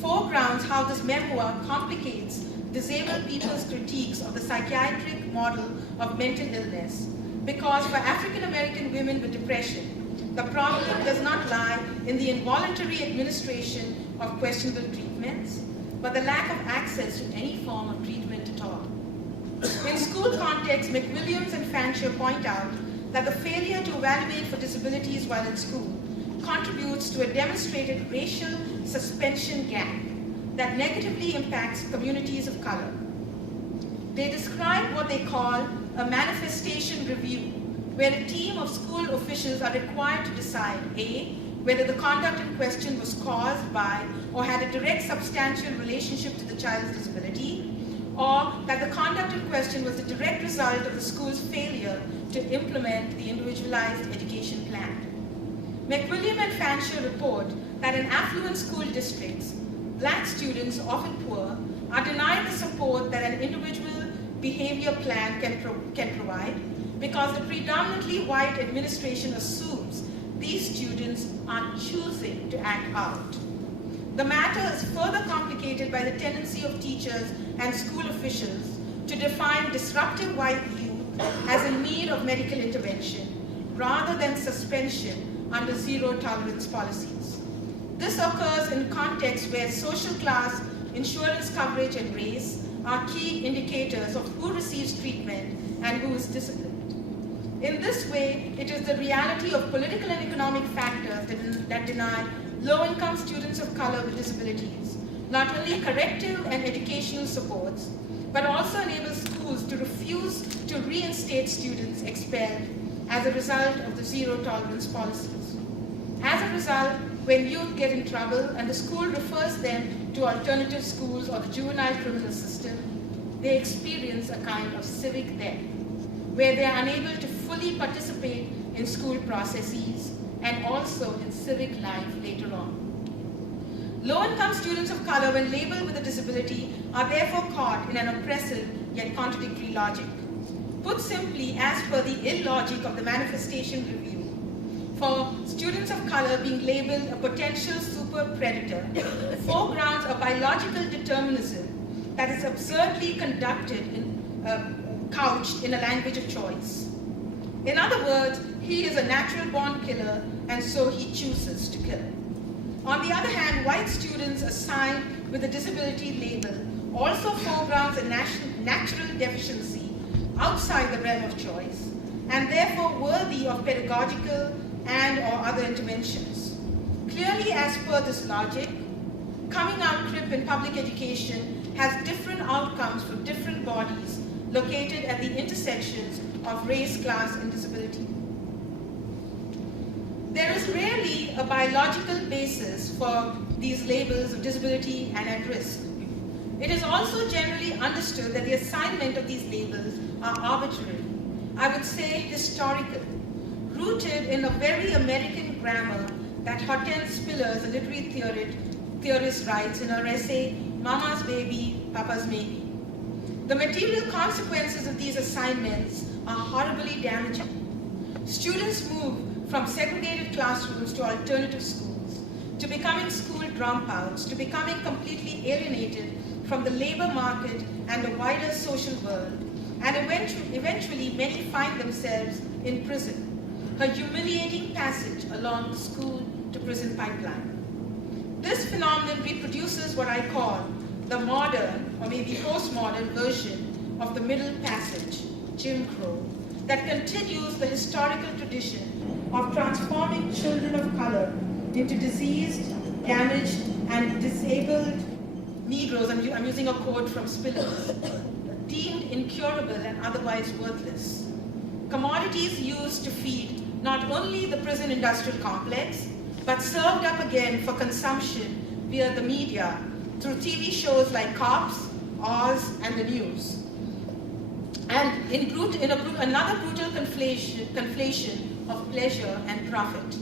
foregrounds how this memoir complicates disabled people's critiques of the psychiatric model of mental illness, because for African American women with depression, the problem does not lie in the involuntary administration of questionable treatments, but the lack of access to any form of treatment at all. In school context, McWilliams and Fancher point out that the failure to evaluate for disabilities while in school contributes to a demonstrated racial suspension gap that negatively impacts communities of color. They describe what they call a manifestation review, where a team of school officials are required to decide A, whether the conduct in question was caused by or had a direct substantial relationship to the child's disability, or that the conduct in question was the direct result of the school's failure to implement the individualized education plan. McWilliam and Fancher report that in affluent school districts, black students, often poor, are denied the support that an individual behavior plan can provide, because the predominantly white administration assumes these students are choosing to act out. The matter is further complicated by the tendency of teachers and school officials to define disruptive white youth as in need of medical intervention, rather than suspension under zero-tolerance policies. This occurs in contexts where social class, insurance coverage, and race are key indicators of who receives treatment and who is disciplined. In this way, it is the reality of political and economic factors that deny low-income students of color with disabilities not only corrective and educational supports, but also enable schools to refuse to reinstate students expelled as a result of the zero-tolerance policies. As a result, when youth get in trouble and the school refers them to alternative schools or the juvenile criminal system, they experience a kind of civic death, where they are unable to fully participate in school processes and also in civic life later on. Low-income students of color, when labeled with a disability, are therefore caught in an oppressive yet contradictory logic. Put simply, as per the illogic of the manifestation review, for students of color being labeled a potential super predator foregrounds a biological determinism that is absurdly couched in a language of choice. In other words, he is a natural-born killer, and so he chooses to kill. On the other hand, white students assigned with a disability label also foregrounds a natural deficiency outside the realm of choice, and therefore worthy of pedagogical and or other interventions. Clearly, as per this logic, coming out crip in public education has different outcomes for different bodies located at the intersections of race, class, and disability. There is rarely a biological basis for these labels of disability and at risk. It is also generally understood that the assignment of these labels are arbitrary, I would say historical, rooted in a very American grammar that Hortense Spillers, a literary theorist, writes in her essay, Mama's Baby, Papa's Maybe. The material consequences of these assignments are horribly damaging. Students move from segregated classrooms to alternative schools, to becoming school dropouts, to becoming completely alienated from the labor market and the wider social world, and eventually many find themselves in prison, a humiliating passage along the school-to-prison pipeline. This phenomenon reproduces what I call the modern, or maybe postmodern version of the Middle Passage, Jim Crow, that continues the historical tradition of transforming children of color into diseased, damaged, and disabled Negroes, I'm using a quote from Spillers, deemed incurable and otherwise worthless. Commodities used to feed not only the prison industrial complex, but served up again for consumption via the media through TV shows like Cops, Oz, and the News. And in another brutal conflation of pleasure and profit.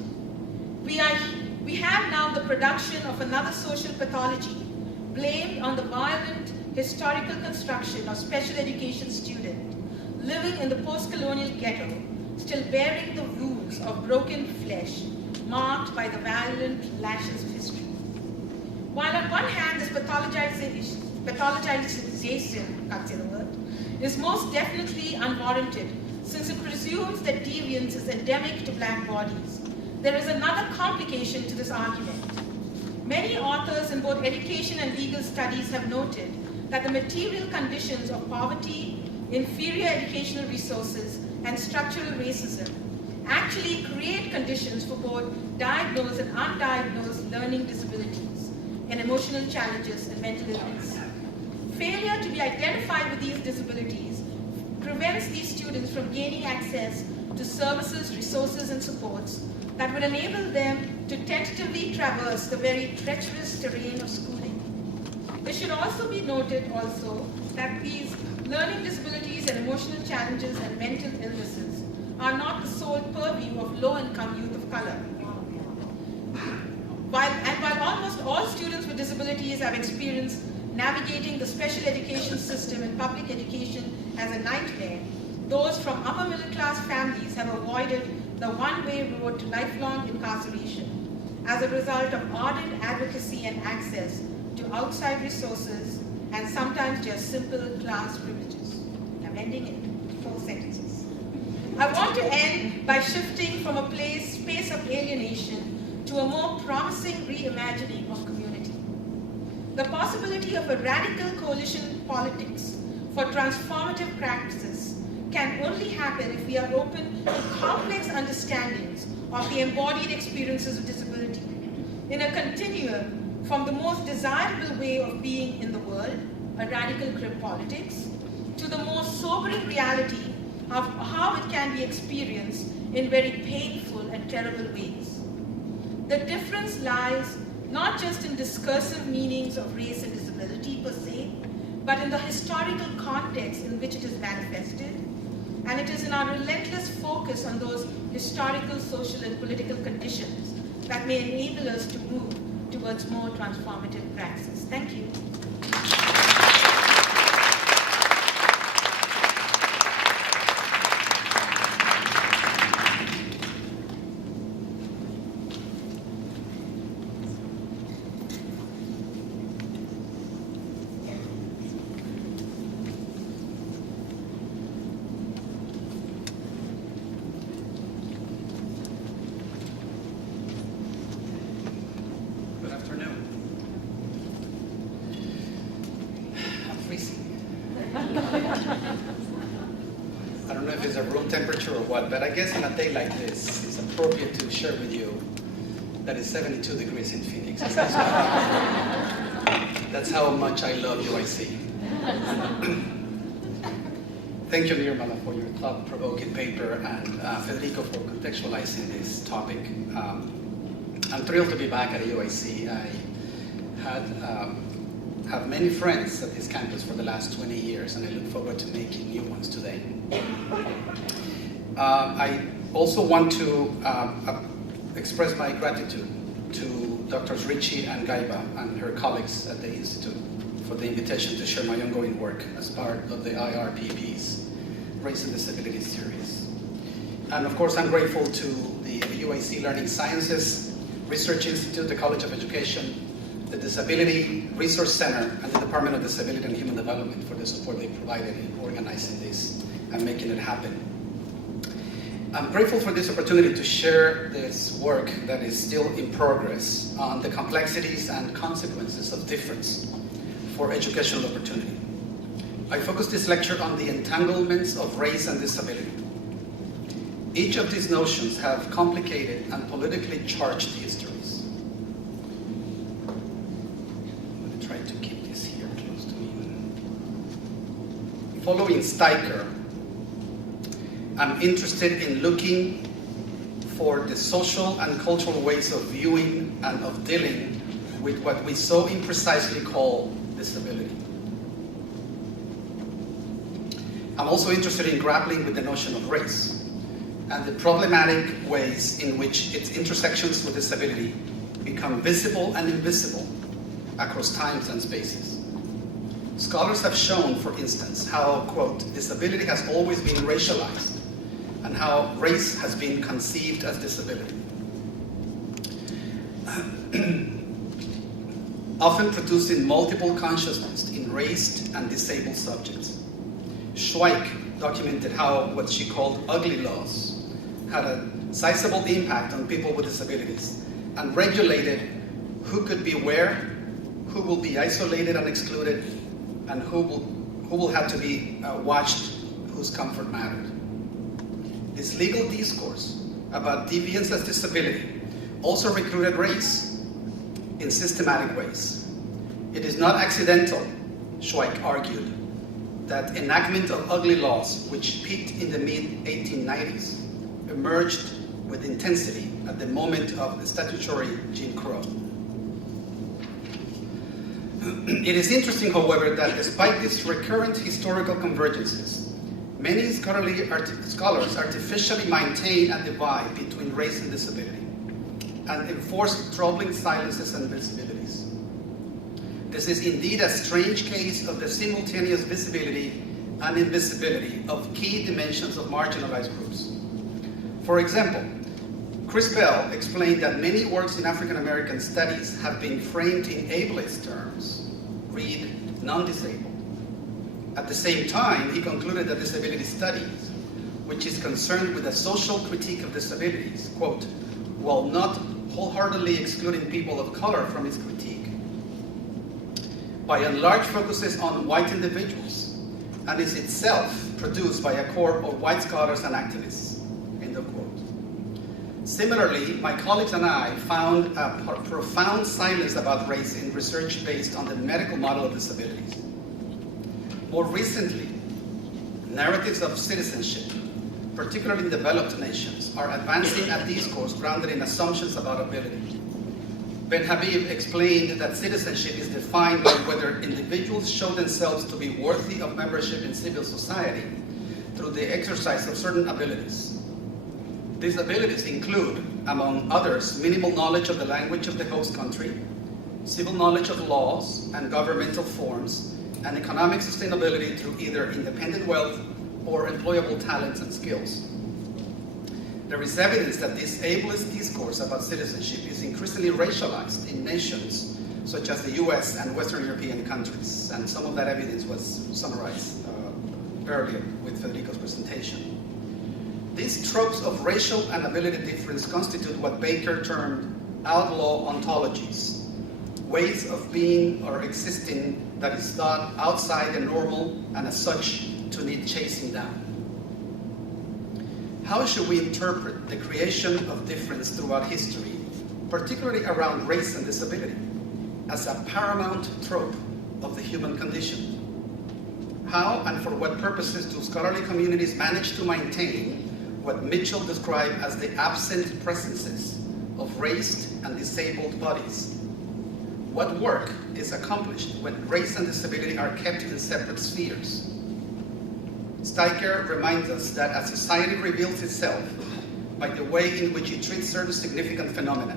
We have now the production of another social pathology blamed on the violent historical construction of special education student living in the post-colonial ghetto, still bearing the wounds of broken flesh marked by the violent lashes of history. While on one hand this pathologization, can't say the word, is most definitely unwarranted, since it presumes that deviance is endemic to black bodies, there is another complication to this argument. Many authors in both education and legal studies have noted that the material conditions of poverty, inferior educational resources, and structural racism actually create conditions for both diagnosed and undiagnosed learning disabilities and emotional challenges and mental illness. Failure to be identified with these disabilities prevents these students from gaining access to services, resources, and supports that would enable them to tentatively traverse the very treacherous terrain of schooling. It should also be noted that these learning disabilities and emotional challenges and mental illnesses are not the sole purview of low-income youth of color. While almost all students with disabilities have experienced navigating the special education system and public education as a nightmare, those from upper middle class families have avoided the one-way road to lifelong incarceration as a result of ardent advocacy and access to outside resources and sometimes just simple class privileges. I'm ending in 4 sentences. I want to end by shifting from a space of alienation to a more promising reimagining of community. The possibility of a radical coalition politics for transformative practices can only happen if we are open to complex understandings of the embodied experiences of disability in a continuum from the most desirable way of being in the world, a radical crib politics, to the most sobering reality of how it can be experienced in very painful and terrible ways. The difference lies not just in discursive meanings of race and disability per se, but in the historical context in which it is manifested, and it is in our relentless focus on those historical, social, and political conditions that may enable us to move towards more transformative praxis. Thank you. I don't know if it's a room temperature or what, but I guess on a day like this, it's appropriate to share with you that it's 72 degrees in Phoenix. That's how much I love UIC. Thank you, Nirmala, for your thought-provoking paper, and Federico for contextualizing this topic. I'm thrilled to be back at UIC. I have many friends at this campus for the last 20 years, and I look forward to making new ones today. I also want to express my gratitude to Drs. Ritchie and Gaiba and her colleagues at the Institute for the invitation to share my ongoing work as part of the IRRPP's Race and Disability series. And of course, I'm grateful to the UIC Learning Sciences Research Institute, the College of Education, the Disability Resource Center, and the Department of Disability and Human Development for the support they provided in organizing this and making it happen. I'm grateful for this opportunity to share this work that is still in progress on the complexities and consequences of difference for educational opportunity. I focus this lecture on the entanglements of race and disability. Each of these notions have complicated and politically charged histories. I'm going to try to keep this here close to me. Following Steiker, I'm interested in looking for the social and cultural ways of viewing and of dealing with what we so imprecisely call disability. I'm also interested in grappling with the notion of race and the problematic ways in which its intersections with disability become visible and invisible across times and spaces. Scholars have shown, for instance, how, quote, disability has always been racialized and how race has been conceived as disability. Often producing multiple consciousness in raised and disabled subjects. Schweik documented how what she called ugly laws had a sizable impact on people with disabilities and regulated who could be where, who will be isolated and excluded, and who will have to be watched, whose comfort mattered. This legal discourse about deviance as disability also recruited race in systematic ways. It is not accidental, Schweik argued, that enactment of ugly laws, which peaked in the mid-1890s, emerged with intensity at the moment of the statutory Jim Crow. It is interesting, however, that despite these recurrent historical convergences, many scholars artificially maintain a divide between race and disability and enforce troubling silences and invisibilities. This is indeed a strange case of the simultaneous visibility and invisibility of key dimensions of marginalized groups. For example, Chris Bell explained that many works in African American studies have been framed in ableist terms, read non-disabled. At the same time, he concluded that disability studies, which is concerned with a social critique of disabilities, quote, while not wholeheartedly excluding people of color from its critique, by and large focuses on white individuals and is itself produced by a core of white scholars and activists, end of quote. Similarly, my colleagues and I found a profound silence about race in research based on the medical model of disabilities. More recently, narratives of citizenship, particularly in developed nations, are advancing a discourse grounded in assumptions about ability. Ben Habib explained that citizenship is defined by whether individuals show themselves to be worthy of membership in civil society through the exercise of certain abilities. These abilities include, among others, minimal knowledge of the language of the host country, civil knowledge of laws and governmental forms, and economic sustainability through either independent wealth or employable talents and skills. There is evidence that this ableist discourse about citizenship is increasingly racialized in nations such as the US and Western European countries, and some of that evidence was summarized earlier with Federico's presentation. These tropes of racial and ability difference constitute what Baker termed outlaw ontologies, ways of being or existing that is thought outside the normal and as such to need chasing down. How should we interpret the creation of difference throughout history, particularly around race and disability, as a paramount trope of the human condition? How and for what purposes do scholarly communities manage to maintain what Mitchell described as the absent presences of raised and disabled bodies? What work is accomplished when race and disability are kept in separate spheres? Steiker reminds us that a society reveals itself by the way in which it treats certain significant phenomena.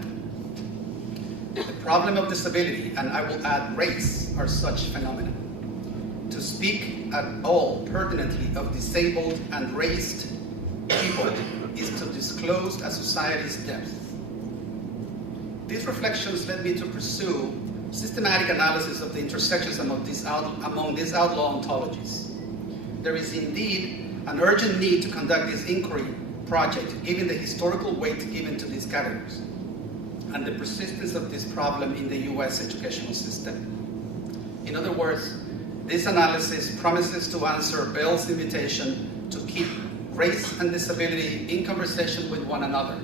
The problem of disability, and I will add race, are such phenomena. To speak at all pertinently of disabled and raised people is to disclose a society's depth. These reflections led me to pursue systematic analysis of the intersections among these outlaw ontologies. There is indeed an urgent need to conduct this inquiry project given the historical weight given to these categories and the persistence of this problem in the US educational system. In other words, this analysis promises to answer Bell's invitation to keep race and disability in conversation with one another.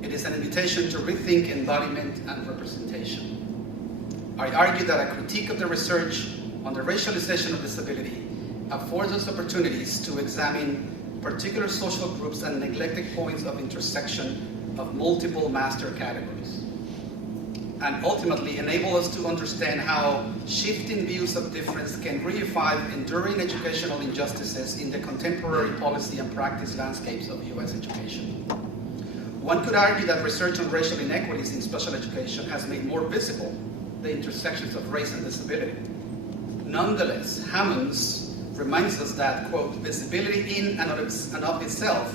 It is an invitation to rethink embodiment and representation. I argue that a critique of the research on the racialization of disability affords us opportunities to examine particular social groups and neglected points of intersection of multiple master categories, and ultimately enable us to understand how shifting views of difference can reify enduring educational injustices in the contemporary policy and practice landscapes of US education. One could argue that research on racial inequities in special education has made more visible the intersections of race and disability. Nonetheless, Hammonds reminds us that, quote, visibility in and of itself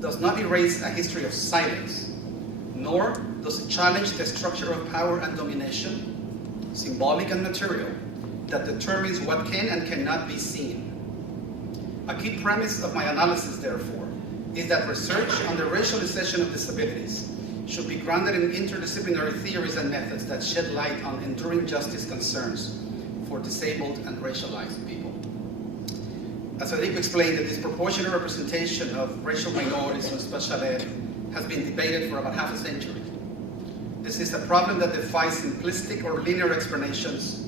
does not erase a history of silence, nor does it challenge the structure of power and domination, symbolic and material, that determines what can and cannot be seen. A key premise of my analysis, therefore, is that research on the racialization of disabilities should be grounded in interdisciplinary theories and methods that shed light on enduring justice concerns for disabled and racialized people. As Federico explained, the disproportionate representation of racial minorities in special ed has been debated for about half a century. This is a problem that defies simplistic or linear explanations.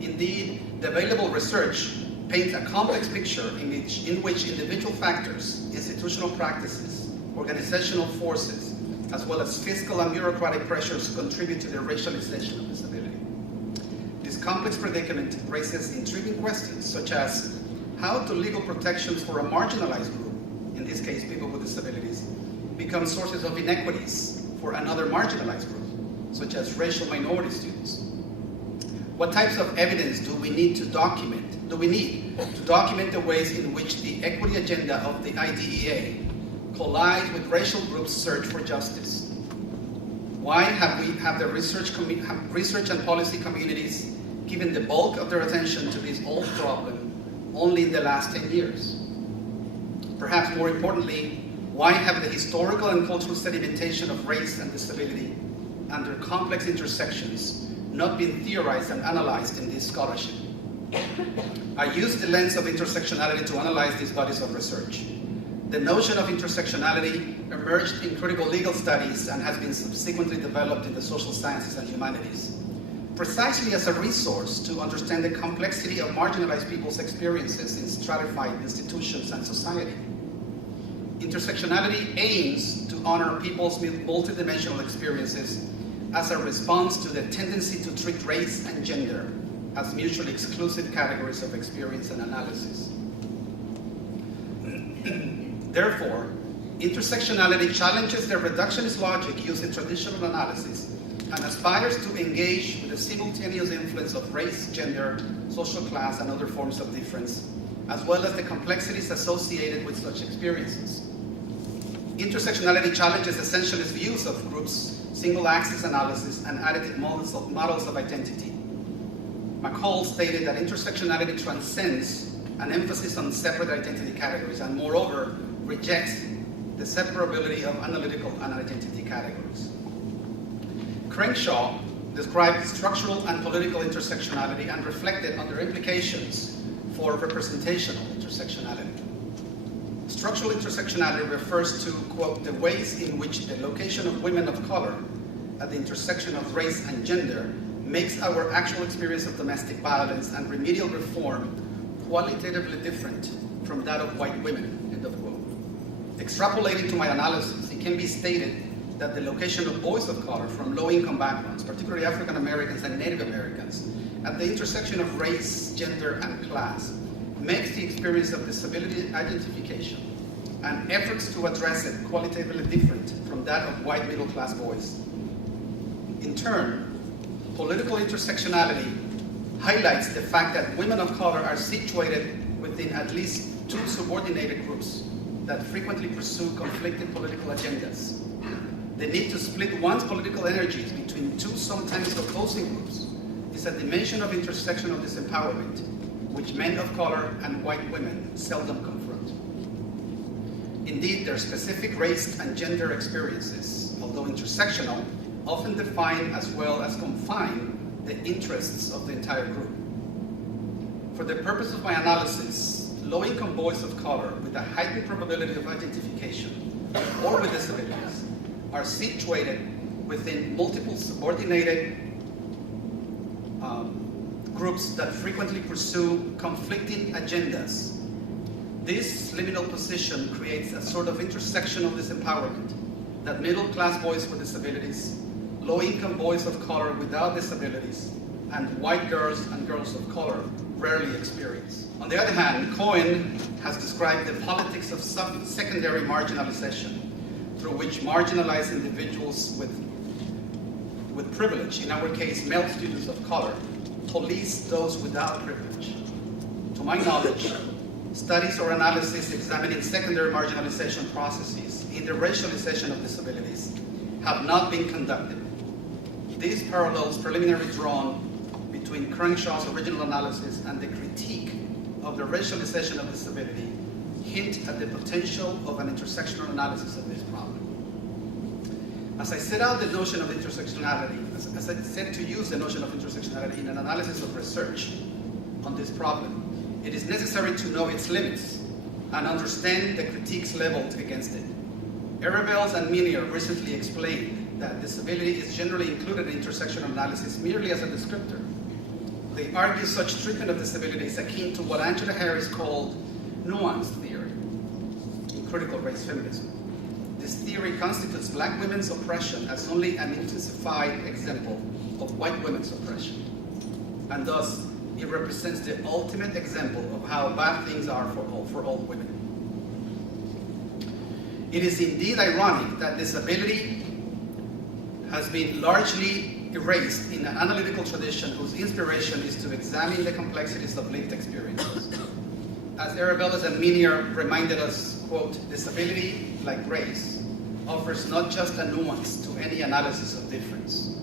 Indeed, the available research paints a complex picture in which individual factors, institutional practices, organizational forces, as well as fiscal and bureaucratic pressures contribute to the racialization of disability. This complex predicament raises intriguing questions such as how do legal protections for a marginalized group, in this case people with disabilities, become sources of inequities for another marginalized group, such as racial minority students? What types of evidence do we need to document the ways in which the equity agenda of the IDEA collides with racial groups' search for justice? Why have the research and policy communities given the bulk of their attention to this old problem only in the last 10 years? Perhaps more importantly, why have the historical and cultural sedimentation of race and disability and their complex intersections not been theorized and analyzed in this scholarship? I used the lens of intersectionality to analyze these bodies of research. The notion of intersectionality emerged in critical legal studies and has been subsequently developed in the social sciences and humanities, precisely as a resource to understand the complexity of marginalized people's experiences in stratified institutions and society. Intersectionality aims to honor people's multidimensional experiences as a response to the tendency to treat race and gender as mutually exclusive categories of experience and analysis. Therefore, intersectionality challenges the reductionist logic used in traditional analysis and aspires to engage with the simultaneous influence of race, gender, social class, and other forms of difference, as well as the complexities associated with such experiences. Intersectionality challenges essentialist views of groups, single-axis analysis, and additive models of identity. McCall stated that intersectionality transcends an emphasis on separate identity categories and, moreover, rejects the separability of analytical and identity categories. Crenshaw described structural and political intersectionality and reflected on their implications for representational intersectionality. Structural intersectionality refers to, quote, the ways in which the location of women of color at the intersection of race and gender makes our actual experience of domestic violence and remedial reform qualitatively different from that of white women, end of quote. Extrapolating to my analysis, it can be stated that the location of boys of color from low-income backgrounds, particularly African Americans and Native Americans, at the intersection of race, gender, and class, makes the experience of disability identification and efforts to address it qualitatively different from that of white middle-class boys. In turn, political intersectionality highlights the fact that women of color are situated within at least two subordinated groups that frequently pursue conflicting political agendas. The need to split one's political energies between two sometimes opposing groups is a dimension of intersectional disempowerment, which men of color and white women seldom confront. Indeed, their specific race and gender experiences, although intersectional, often define as well as confine the interests of the entire group. For the purpose of my analysis, low-income boys of color with a heightened probability of identification or with disabilities are situated within multiple subordinated groups that frequently pursue conflicting agendas. This liminal position creates a sort of intersectional disempowerment that middle-class boys with disabilities, low-income boys of color without disabilities, and white girls and girls of color rarely experience. On the other hand, Cohen has described the politics of secondary marginalization, through which marginalized individuals with privilege, in our case male students of color, police those without privilege. To my knowledge, studies or analysis examining secondary marginalization processes in the racialization of disabilities have not been conducted. These parallels preliminarily drawn between Crenshaw's original analysis and the critique of the racialization of disability hint at the potential of an intersectional analysis of this problem. As I set out the notion of intersectionality, as I said to use the notion of intersectionality in an analysis of research on this problem, it is necessary to know its limits and understand the critiques leveled against it. Erebels and Minier recently explained that disability is generally included in intersectional analysis merely as a descriptor. They argue such treatment of disability is akin to what Angela Harris called nuance theory in critical race feminism. This theory constitutes black women's oppression as only an intensified example of white women's oppression, and thus it represents the ultimate example of how bad things are for all women. It is indeed ironic that disability has been largely erased in an analytical tradition whose inspiration is to examine the complexities of lived experiences. As Erebels and Minier reminded us, quote, disability, like race, offers not just a nuance to any analysis of difference.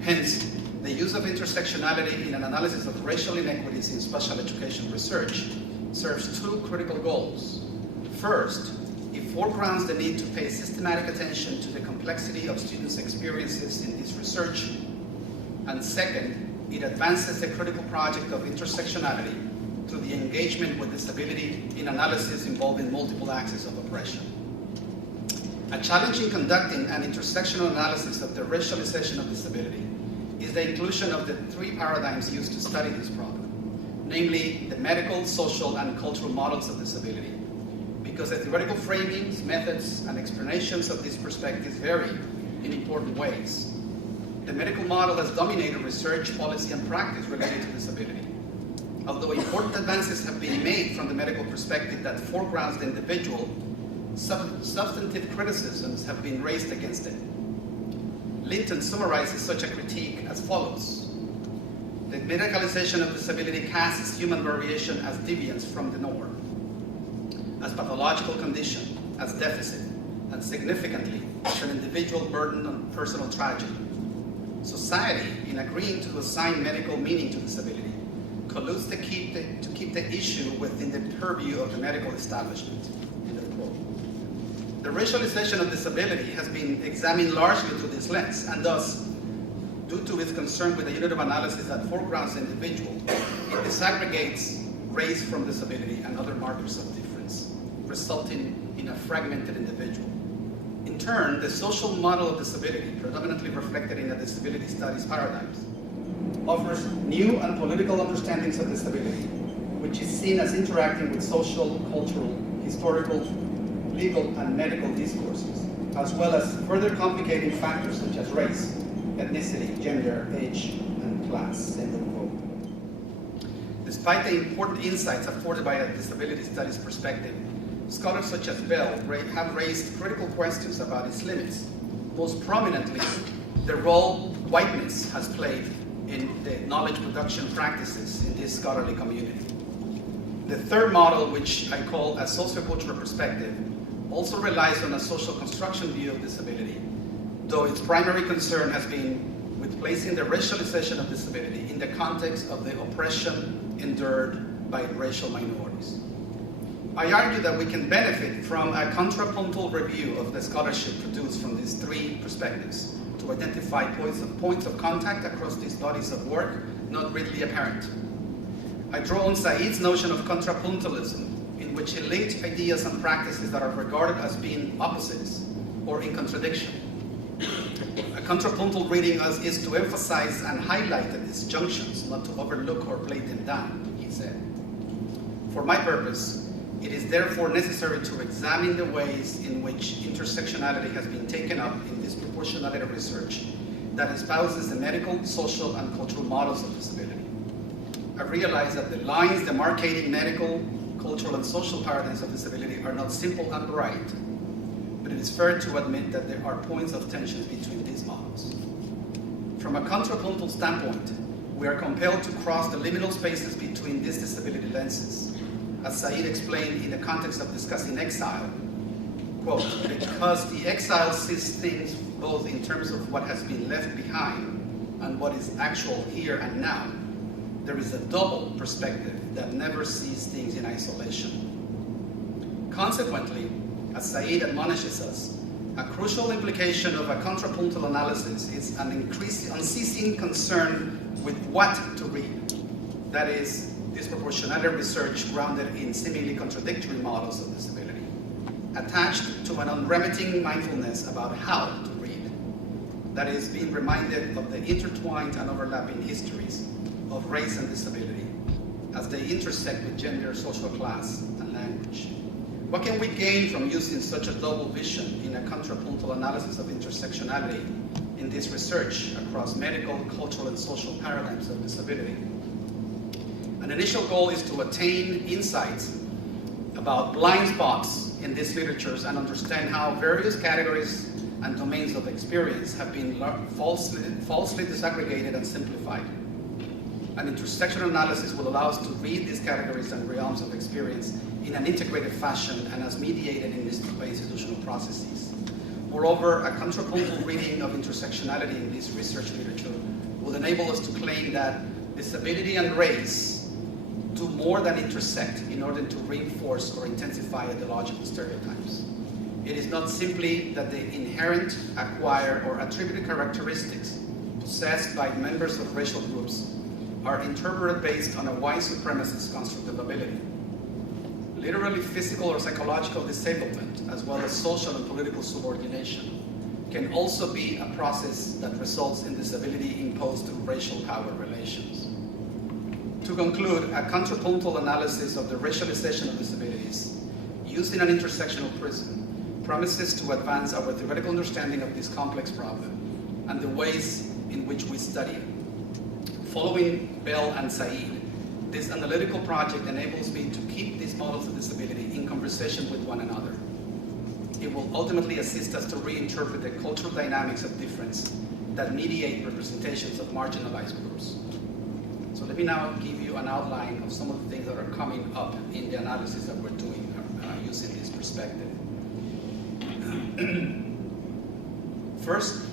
Hence, the use of intersectionality in an analysis of racial inequities in special education research serves two critical goals. First, it foregrounds the need to pay systematic attention to the complexity of students' experiences in this research. And second, it advances the critical project of intersectionality through the engagement with disability in analysis involving multiple axes of oppression. A challenge in conducting an intersectional analysis of the racialization of disability is the inclusion of the three paradigms used to study this problem, namely the medical, social, and cultural models of disability, because the theoretical framings, methods, and explanations of these perspectives vary in important ways. The medical model has dominated research, policy, and practice related to disability. Although important advances have been made from the medical perspective that foregrounds the individual, substantive criticisms have been raised against it. Linton summarizes such a critique as follows: the medicalization of disability casts human variation as deviance from the norm, as pathological condition, as deficit, and significantly, as an individual burden on personal tragedy. Society, in agreeing to assign medical meaning to disability, colludes to keep the issue within the purview of the medical establishment. End of quote. The racialization of disability has been examined largely through this lens, and thus, due to its concern with the unit of analysis that foregrounds the individual, it disaggregates race from disability and other markers of difference, resulting in a fragmented individual. In turn, the social model of disability, predominantly reflected in the disability studies paradigms, offers new and political understandings of disability, which is seen as interacting with social, cultural, historical, legal, and medical discourses, as well as further complicating factors such as race, ethnicity, gender, age, and class. End of quote. Despite the important insights afforded by a disability studies perspective, scholars such as Bell have raised critical questions about its limits, most prominently the role whiteness has played in the knowledge production practices in this scholarly community. The third model, which I call a sociocultural perspective, also relies on a social construction view of disability, though its primary concern has been with placing the racialization of disability in the context of the oppression endured by racial minorities. I argue that we can benefit from a contrapuntal review of the scholarship produced from these three perspectives to identify points of contact across these bodies of work not readily apparent. I draw on Said's notion of contrapuntalism, in which he linked ideas and practices that are regarded as being opposites or in contradiction. A contrapuntal reading is to emphasize and highlight the disjunctions, not to overlook or play them down, he said. For my purpose, it is therefore necessary to examine the ways in which intersectionality has been taken up in disproportionality research that espouses the medical, social, and cultural models of disability. I realize that the lines demarcating medical, cultural, and social paradigms of disability are not simple and bright, but it is fair to admit that there are points of tension between these models. From a contrapuntal standpoint, we are compelled to cross the liminal spaces between these disability lenses. As Said explained in the context of discussing exile, quote, because the exile sees things both in terms of what has been left behind and what is actual here and now, there is a double perspective that never sees things in isolation. Consequently, as Said admonishes us, a crucial implication of a contrapuntal analysis is an unceasing concern with what to read. That is, disproportionality research grounded in seemingly contradictory models of disability, attached to an unremitting mindfulness about how to read. That is, being reminded of the intertwined and overlapping histories of race and disability as they intersect with gender, social class, and language. What can we gain from using such a double vision in a contrapuntal analysis of intersectionality in this research across medical, cultural, and social paradigms of disability? An initial goal is to attain insights about blind spots in these literatures and understand how various categories and domains of experience have been falsely disaggregated and simplified. An intersectional analysis will allow us to read these categories and realms of experience in an integrated fashion and as mediated in institutional processes. Moreover, a contrapuntal reading of intersectionality in this research literature will enable us to claim that disability and race do more than intersect in order to reinforce or intensify ideological stereotypes. It is not simply that the inherent, acquired, or attributed characteristics possessed by members of racial groups are interpreted based on a white supremacist construct of ability. Literally physical or psychological disablement, as well as social and political subordination, can also be a process that results in disability imposed through racial power relations. To conclude, a contrapuntal analysis of the racialization of disabilities used in an intersectional prism promises to advance our theoretical understanding of this complex problem and the ways in which we study it. Following Bell and Said, this analytical project enables me to keep these models of disability in conversation with one another. It will ultimately assist us to reinterpret the cultural dynamics of difference that mediate representations of marginalized groups. So let me now give you an outline of some of the things that are coming up in the analysis that we're doing using this perspective. First,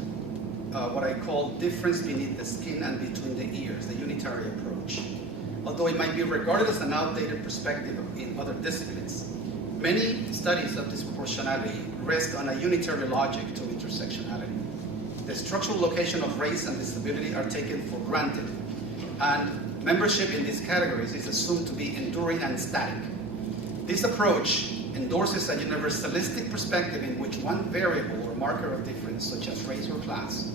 what I call difference beneath the skin and between the ears, the unitary approach. Although it might be regarded as an outdated perspective in other disciplines, many studies of disproportionality rest on a unitary logic to intersectionality. The structural location of race and disability are taken for granted, and membership in these categories is assumed to be enduring and static. This approach endorses a universalistic perspective in which one variable or marker of difference, such as race or class,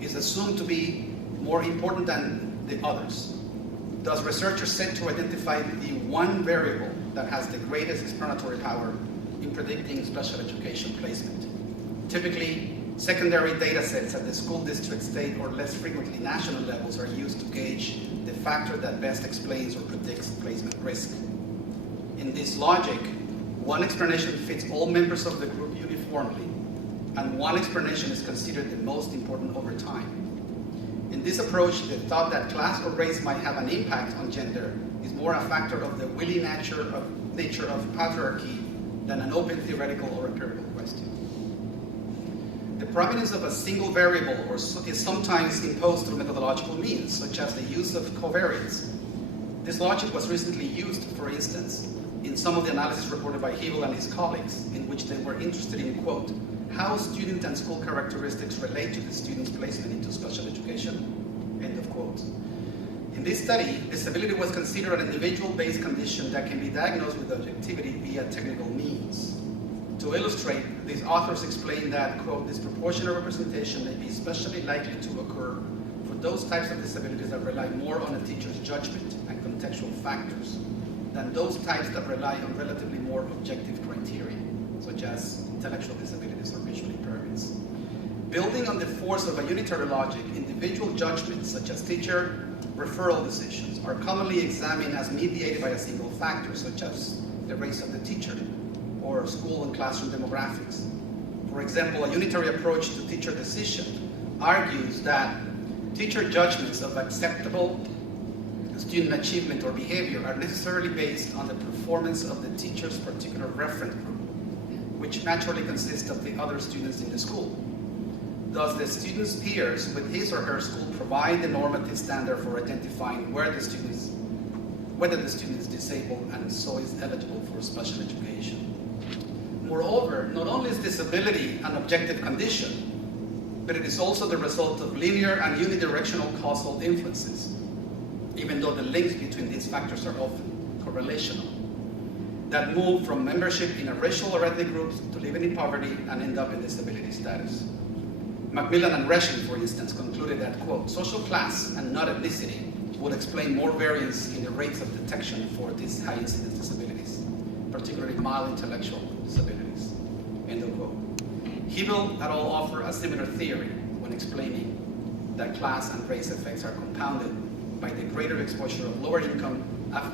is assumed to be more important than the others. Thus, researchers set to identify the one variable that has the greatest explanatory power in predicting special education placement. Typically, secondary data sets at the school district, state, or less frequently national levels are used to gauge the factor that best explains or predicts placement risk. In this logic, one explanation fits all members of the group uniformly, and one explanation is considered the most important over time. In this approach, the thought that class or race might have an impact on gender is more a factor of the willy nature of patriarchy than an open theoretical or empirical question. The prominence of a single variable is sometimes imposed through methodological means, such as the use of covariance. This logic was recently used, for instance, in some of the analysis reported by Hebel and his colleagues, in which they were interested in, quote, how student and school characteristics relate to the student's placement into special education, end of quote. In this study, disability was considered an individual-based condition that can be diagnosed with objectivity via technical means. To illustrate, these authors explain that, quote, disproportional representation may be especially likely to occur for those types of disabilities that rely more on a teacher's judgment and contextual factors than those types that rely on relatively more objective criteria, such as intellectual disabilities or visual impairments. Building on the force of a unitary logic, individual judgments, such as teacher referral decisions, are commonly examined as mediated by a single factor, such as the race of the teacher or school and classroom demographics. For example, a unitary approach to teacher decision argues that teacher judgments of acceptable student achievement or behavior are necessarily based on the performance of the teacher's particular reference group, which naturally consists of the other students in the school. Thus, the student's peers with his or her school provide the normative standard for identifying whether the student is disabled and so is eligible for special education. Moreover, not only is disability an objective condition, but it is also the result of linear and unidirectional causal influences, even though the links between these factors are often correlational, that move from membership in a racial or ethnic group to living in poverty and end up in disability status. Macmillan and Reschel, for instance, concluded that, quote, social class and not ethnicity would explain more variance in the rates of detection for these high incidence disabilities, particularly mild intellectual disabilities, end of quote. Hebel et al. Offer a similar theory when explaining that class and race effects are compounded by the greater exposure of lower income,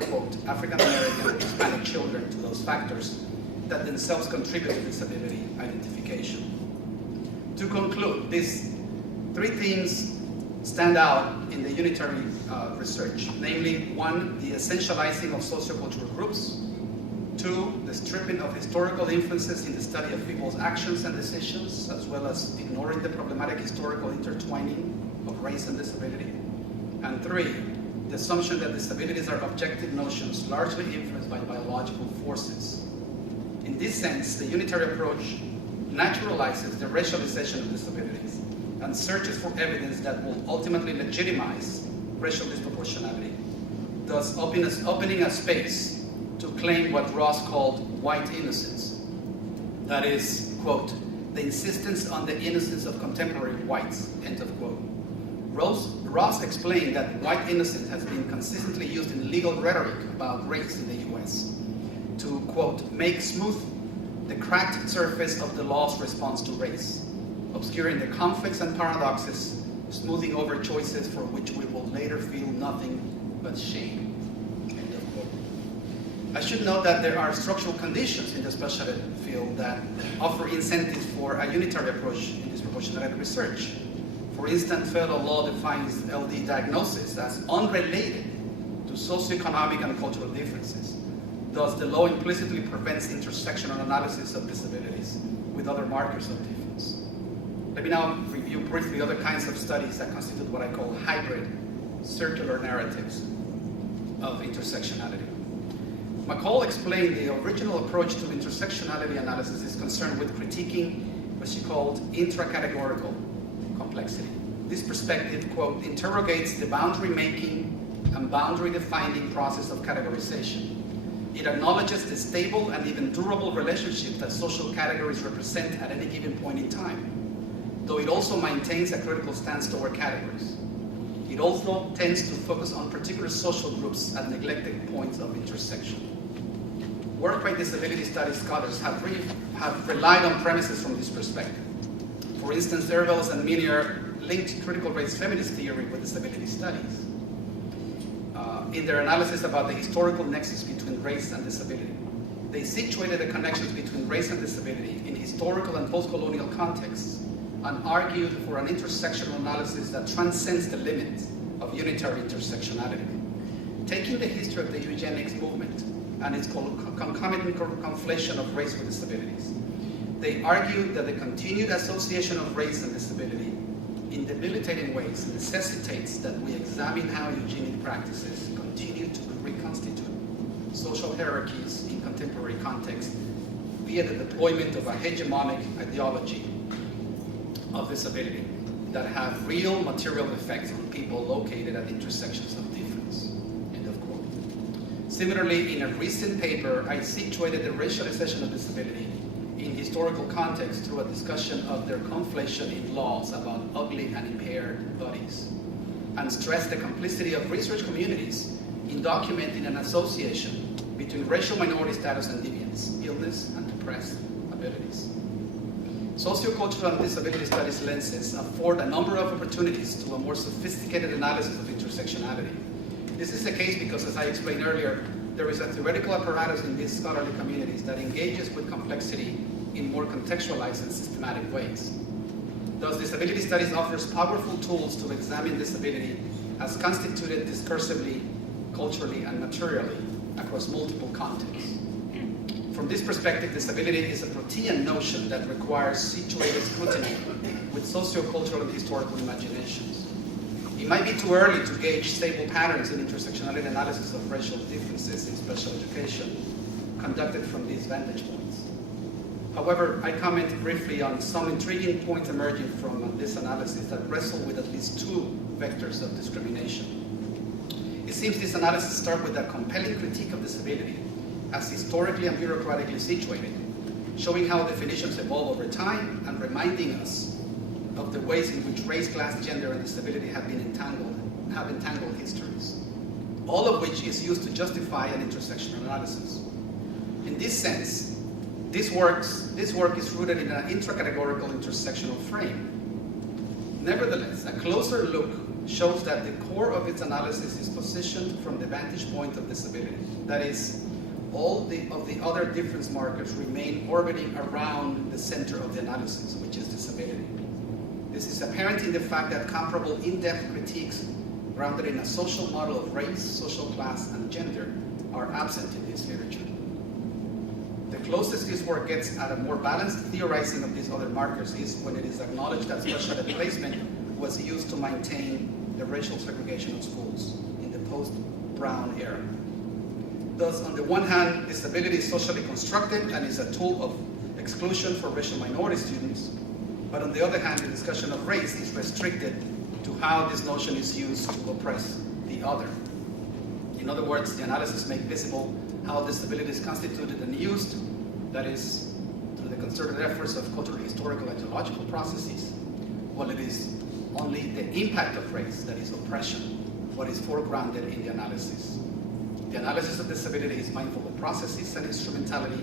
quote, African American and Hispanic children to those factors that themselves contribute to disability identification. To conclude, these three themes stand out in the unitary research, namely, one, the essentializing of sociocultural groups, two, the stripping of historical influences in the study of people's actions and decisions, as well as ignoring the problematic historical intertwining of race and disability, and three, the assumption that disabilities are objective notions largely influenced by biological forces. In this sense, the unitary approach naturalizes the racialization of disabilities and searches for evidence that will ultimately legitimize racial disproportionality, thus opening a space to claim what Ross called white innocence. That is, quote, the insistence on the innocence of contemporary whites, end of quote. Ross explained that white innocence has been consistently used in legal rhetoric about race in the US to, quote, make smooth the cracked surface of the law's response to race, obscuring the conflicts and paradoxes, smoothing over choices for which we will later feel nothing but shame, end of quote. I should note that there are structural conditions in the special ed field that offer incentives for a unitary approach in disproportionality research. For instance, federal law defines LD diagnosis as unrelated to socioeconomic and cultural differences. Thus, the law implicitly prevents intersectional analysis of disabilities with other markers of difference. Let me now review briefly other kinds of studies that constitute what I call hybrid circular narratives of intersectionality. McCall explained the original approach to intersectionality analysis is concerned with critiquing what she called intracategorical complexity. This perspective, quote, interrogates the boundary-making and boundary-defining process of categorization. It acknowledges the stable and even durable relationships that social categories represent at any given point in time, though it also maintains a critical stance toward categories. It also tends to focus on particular social groups at neglected points of intersection. Work by disability studies scholars have relied on premises from this perspective. For instance, Ervels and Minier linked critical race feminist theory with disability studies in their analysis about the historical nexus between race and disability. They situated the connections between race and disability in historical and post-colonial contexts and argued for an intersectional analysis that transcends the limits of unitary intersectionality. Taking the history of the eugenics movement and its concomitant conflation of race with disabilities, they argued that the continued association of race and disability in debilitating ways necessitates that we examine how eugenic practices continue to reconstitute social hierarchies in contemporary contexts via the deployment of a hegemonic ideology of disability that have real material effects on people located at intersections of difference, end of quote. Similarly, in a recent paper, I situated the racialization of disability in historical context through a discussion of their conflation in laws about ugly and impaired bodies, and stressed the complicity of research communities in documenting an association between racial minority status and deviance, illness, and depressed abilities. Sociocultural and disability studies lenses afford a number of opportunities to a more sophisticated analysis of intersectionality. This is the case because, as I explained earlier, there is a theoretical apparatus in these scholarly communities that engages with complexity in more contextualized and systematic ways. Thus, disability studies offers powerful tools to examine disability as constituted discursively, culturally, and materially across multiple contexts. From this perspective, disability is a protean notion that requires situated scrutiny with sociocultural and historical imaginations. It might be too early to gauge stable patterns in intersectionality analysis of racial differences in special education conducted from these vantage points. However, I comment briefly on some intriguing points emerging from this analysis that wrestle with at least two vectors of discrimination. It seems this analysis starts with a compelling critique of disability as historically and bureaucratically situated, showing how definitions evolve over time and reminding us of the ways in which race, class, gender, and disability have entangled histories, all of which is used to justify an intersectional analysis. In this sense, this work is rooted in an intracategorical intersectional frame. Nevertheless, a closer look shows that the core of its analysis is positioned from the vantage point of disability. That is, all of the other difference markers remain orbiting around the center of the analysis, which is disability. This is apparent in the fact that comparable in-depth critiques grounded in a social model of race, social class, and gender are absent in this literature. The closest this work gets at a more balanced theorizing of these other markers is when it is acknowledged that special ed placement was used to maintain the racial segregation of schools in the post-Brown era. Thus, on the one hand, disability is socially constructed and is a tool of exclusion for racial minority students, but on the other hand, the discussion of race is restricted to how this notion is used to oppress the other. In other words, the analysis makes visible how disability is constituted and used, that is, through the concerted efforts of cultural, historical, and ideological processes, while it is only the impact of race, that is oppression, what is foregrounded in the analysis. The analysis of disability is mindful of processes and instrumentality,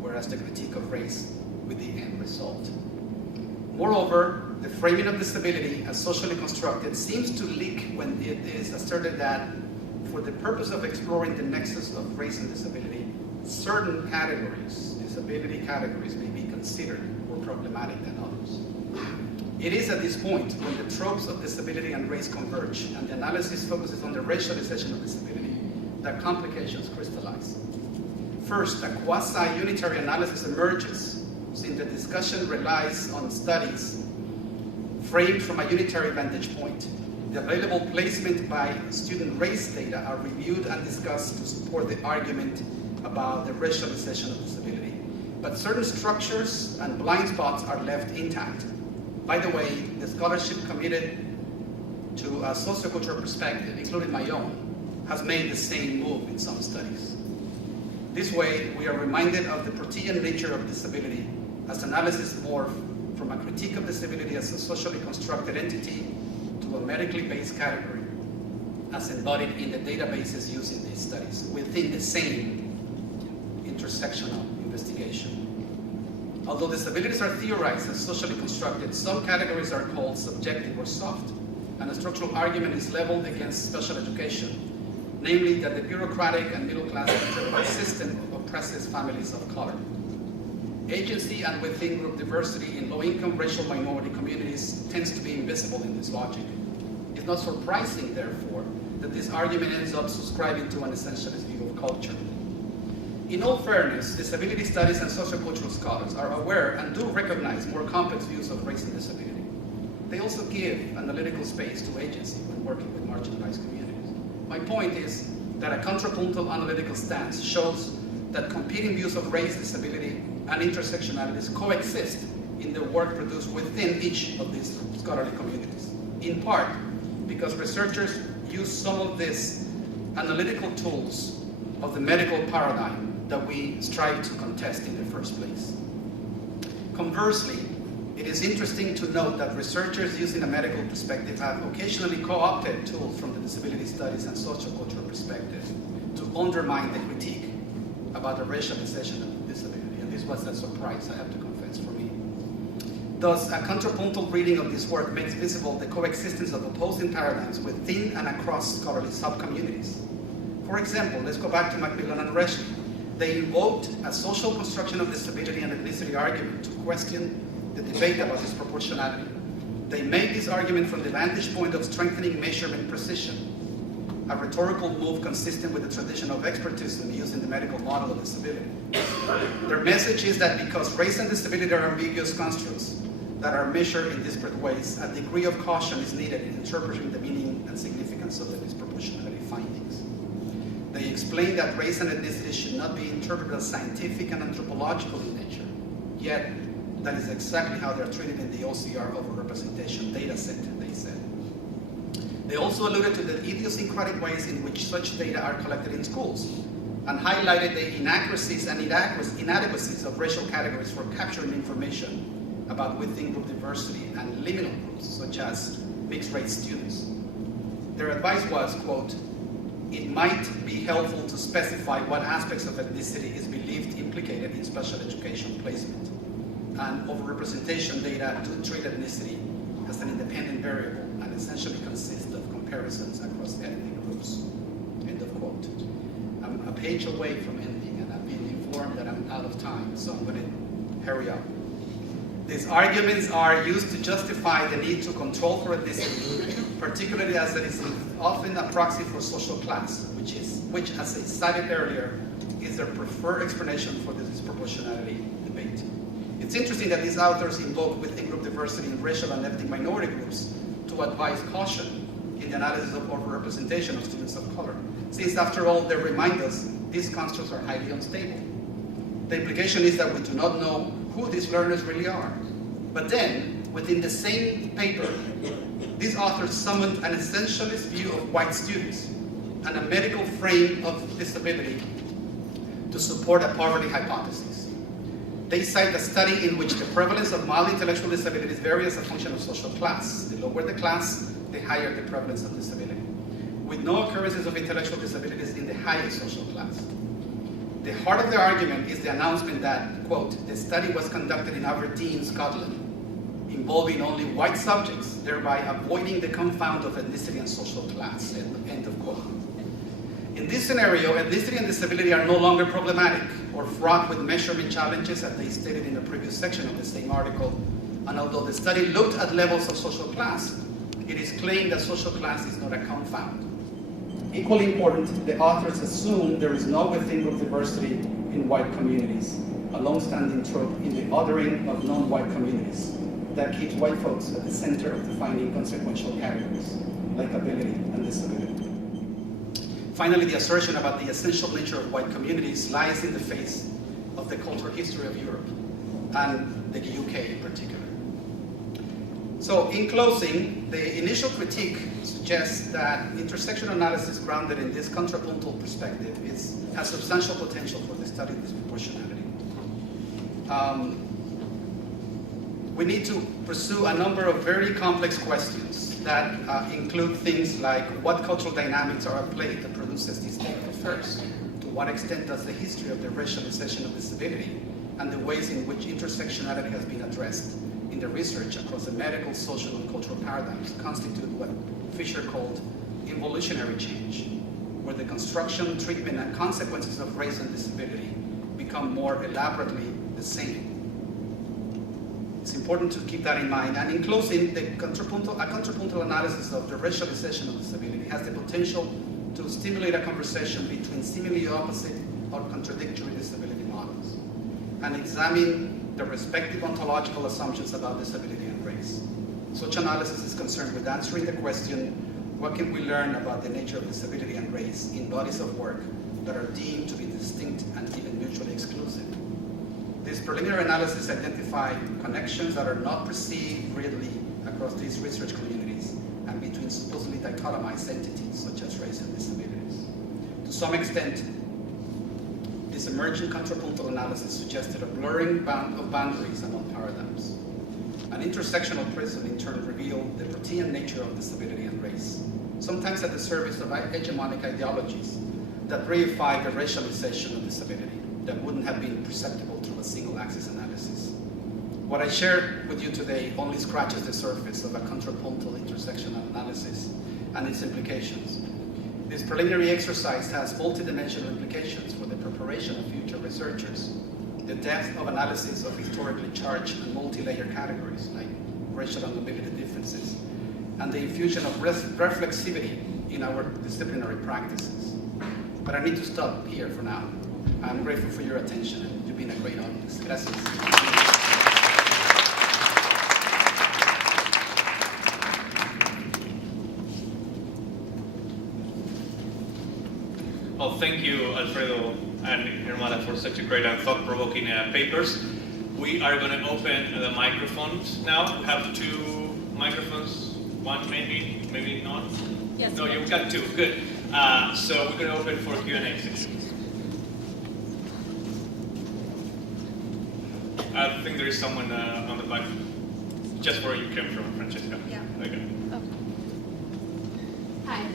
whereas the critique of race with the end result. Moreover, the framing of disability as socially constructed seems to leak when it is asserted that for the purpose of exploring the nexus of race and disability, certain categories, disability categories, may be considered more problematic than others. It is at this point when the tropes of disability and race converge and the analysis focuses on the racialization of disability that complications crystallize. First, a quasi-unitary analysis emerges since the discussion relies on studies framed from a unitary vantage point. The available placement by student race data are reviewed and discussed to support the argument about the racialization of disability. But certain structures and blind spots are left intact. By the way, the scholarship committed to a sociocultural perspective, including my own, has made the same move in some studies. This way, we are reminded of the protean nature of disability as analysis morph from a critique of disability as a socially constructed entity to a medically based category as embodied in the databases used in these studies within the same intersectional investigation. Although disabilities are theorized as socially constructed, some categories are called subjective or soft, and a structural argument is leveled against special education, namely that the bureaucratic and middle-class system oppresses families of color. Agency and within-group diversity in low-income racial minority communities tends to be invisible in this logic. It's not surprising, therefore, that this argument ends up subscribing to an essentialist view of culture. In all fairness, disability studies and sociocultural scholars are aware and do recognize more complex views of race and disability. They also give analytical space to agency when working with marginalized communities. My point is that a contrapuntal analytical stance shows that competing views of race, disability, and intersectionalities coexist in the work produced within each of these scholarly communities, in part because researchers use some of these analytical tools of the medical paradigm that we strive to contest in the first place. Conversely, it is interesting to note that researchers using a medical perspective have occasionally co-opted tools from the disability studies and sociocultural perspective to undermine the critique about the racialization of disability, and this was a surprise, I have to confess, for me. Thus, a contrapuntal reading of this work makes visible the coexistence of opposing paradigms within and across scholarly sub-communities. For example, let's go back to Macmillan and Reschke. They invoked a social construction of disability and ethnicity argument to question the debate about disproportionality. They made this argument from the vantage point of strengthening measurement precision, a rhetorical move consistent with the tradition of expertism used in the medical model of disability. Their message is that because race and disability are ambiguous constructs that are measured in disparate ways, a degree of caution is needed in interpreting the meaning and significance of the disproportionality findings. They explain that race and ethnicity should not be interpreted as scientific and anthropological in nature, yet that is exactly how they are treated in the OCR overrepresentation data set, they said. They also alluded to the idiosyncratic ways in which such data are collected in schools, and highlighted the inaccuracies and inadequacies of racial categories for capturing information about within-group diversity and liminal groups, such as mixed-race students. Their advice was, quote, "It might be helpful to specify what aspects of ethnicity is believed implicated in special education placement, and overrepresentation data to treat ethnicity as an independent variable and essentially consists of comparisons across ethnic groups." End of quote. I'm a page away from ending, and I've been informed that I'm out of time, so I'm going to hurry up. These arguments are used to justify the need to control for ethnicity, particularly as it is often a proxy for social class, which, as I cited earlier, is their preferred explanation for the disproportionality debate. It's interesting that these authors invoke within-group diversity in racial and ethnic minority groups to advise caution in the analysis of overrepresentation of students of color, since after all, they remind us these constructs are highly unstable. The implication is that we do not know who these learners really are. But then, within the same paper, these authors summoned an essentialist view of white students and a medical frame of disability to support a poverty hypothesis. They cite a study in which the prevalence of mild intellectual disabilities varies as a function of social class. The lower the class, the higher the prevalence of disability, with no occurrences of intellectual disabilities in the highest social class. The heart of the argument is the announcement that, quote, the study was conducted in Aberdeen, Scotland, involving only white subjects, thereby avoiding the confound of ethnicity and social class, end of quote. In this scenario, ethnicity and disability are no longer problematic or fraught with measurement challenges, as they stated in the previous section of the same article. And although the study looked at levels of social class, it is claimed that social class is not a confound. Equally important, the authors assume there is no within-group diversity in white communities, a long-standing trope in the othering of non-white communities that keeps white folks at the center of defining consequential categories, like ability and disability. Finally, the assertion about the essential nature of white communities lies in the face of the cultural history of Europe, and the UK in particular. So, in closing, the initial critique suggests that intersectional analysis grounded in this contrapuntal perspective has substantial potential for the study of disproportionality. We need to pursue a number of very complex questions that include things like what cultural dynamics are at play that produces these state of affairs? To what extent does the history of the racialization of disability and the ways in which intersectionality has been addressed in the research across the medical, social, and cultural paradigms constitute what Fisher called involutionary change, where the construction, treatment, and consequences of race and disability become more elaborately the same. It's important to keep that in mind. And in closing, a contrapuntal analysis of the racialization of disability has the potential to stimulate a conversation between seemingly opposite or contradictory disability models and examine the respective ontological assumptions about disability and race. Such analysis is concerned with answering the question, what can we learn about the nature of disability and race in bodies of work that are deemed to be distinct and even mutually exclusive? This preliminary analysis identified connections that are not perceived readily across these research communities and between supposedly dichotomized entities such as race and disabilities. To some extent, this emergent contrapuntal analysis suggested a blurring of boundaries among paradigms. An intersectional prism in turn revealed the protean nature of disability and race, sometimes at the service of hegemonic ideologies that reify the racialization of disability that wouldn't have been perceptible through a single-axis analysis. What I shared with you today only scratches the surface of a contrapuntal intersectional analysis and its implications. This preliminary exercise has multidimensional implications for the preparation of future researchers. The depth of analysis of historically charged and multi-layer categories like racial and mobility differences, and the infusion of reflexivity in our disciplinary practices. But I need to stop here for now. I'm grateful for your attention, and you've been a great audience. Gracias. Well, thank you, Alfredo and Hermana, for such a great and thought-provoking papers. We are going to open the microphones now. We have two microphones, one maybe not? Yes. No, you've got two, good. So we're going to open for Q&A session. I think there is someone on the back, just where you came from, Francesca. Yeah. Okay. Hi.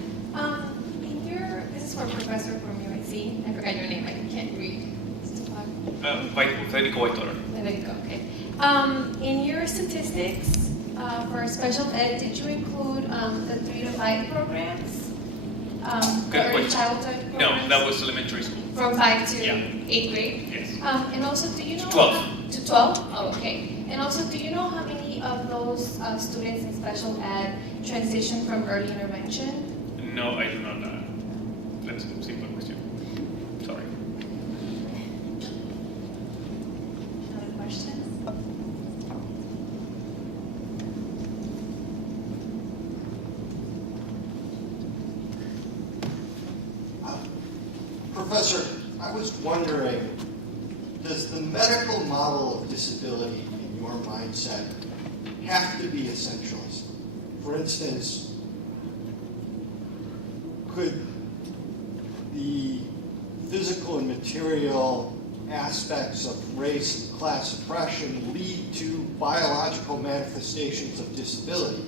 This is for Professor from UIC. I forgot your name. I can't read. Federico Whitewater. There you go. Okay. In your statistics for special ed, did you include the 3 to 5 programs? Good early question. childhood programs? No, that was elementary school. From 5 to Yeah. 8th grade? Yes. And also, do you know... 12. To 12? Oh, okay. And also, do you know how many of those students in special ed transition from early intervention? No, I do not. That's a simple question. Sorry. Other questions? Professor, I was wondering, does the medical model of disability in your mindset have to be essentialist? For instance, could the physical and material aspects of race and class oppression lead to biological manifestations of disability?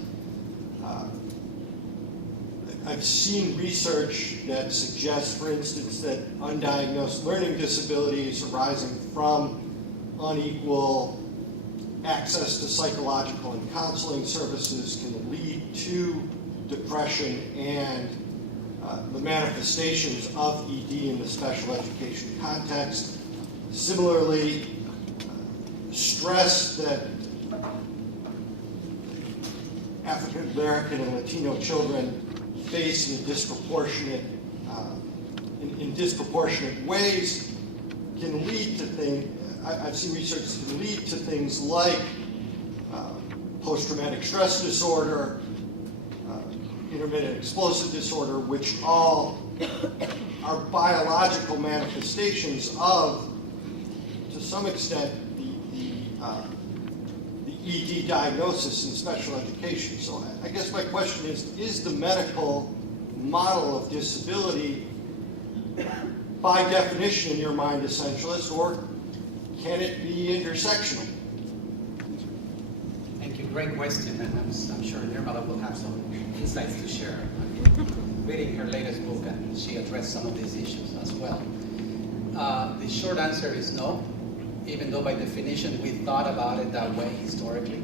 I've seen research that suggests, for instance, that undiagnosed learning disabilities arising from unequal access to psychological and counseling services can lead to depression and the manifestations of ED in the special education context. Similarly, stress that African American and Latino children face in disproportionate ways can lead to things. I've seen research that can lead to things like post-traumatic stress disorder, intermittent explosive disorder, which all are biological manifestations of, to some extent, the ED diagnosis in special education. So I guess my question is the medical model of disability by definition in your mind essentialist, or can it be intersectional? Thank you. Great question, and I'm sure Nirmala will have some insights to share. I'm reading her latest book, and she addressed some of these issues as well. The short answer is no, even though by definition we thought about it that way historically.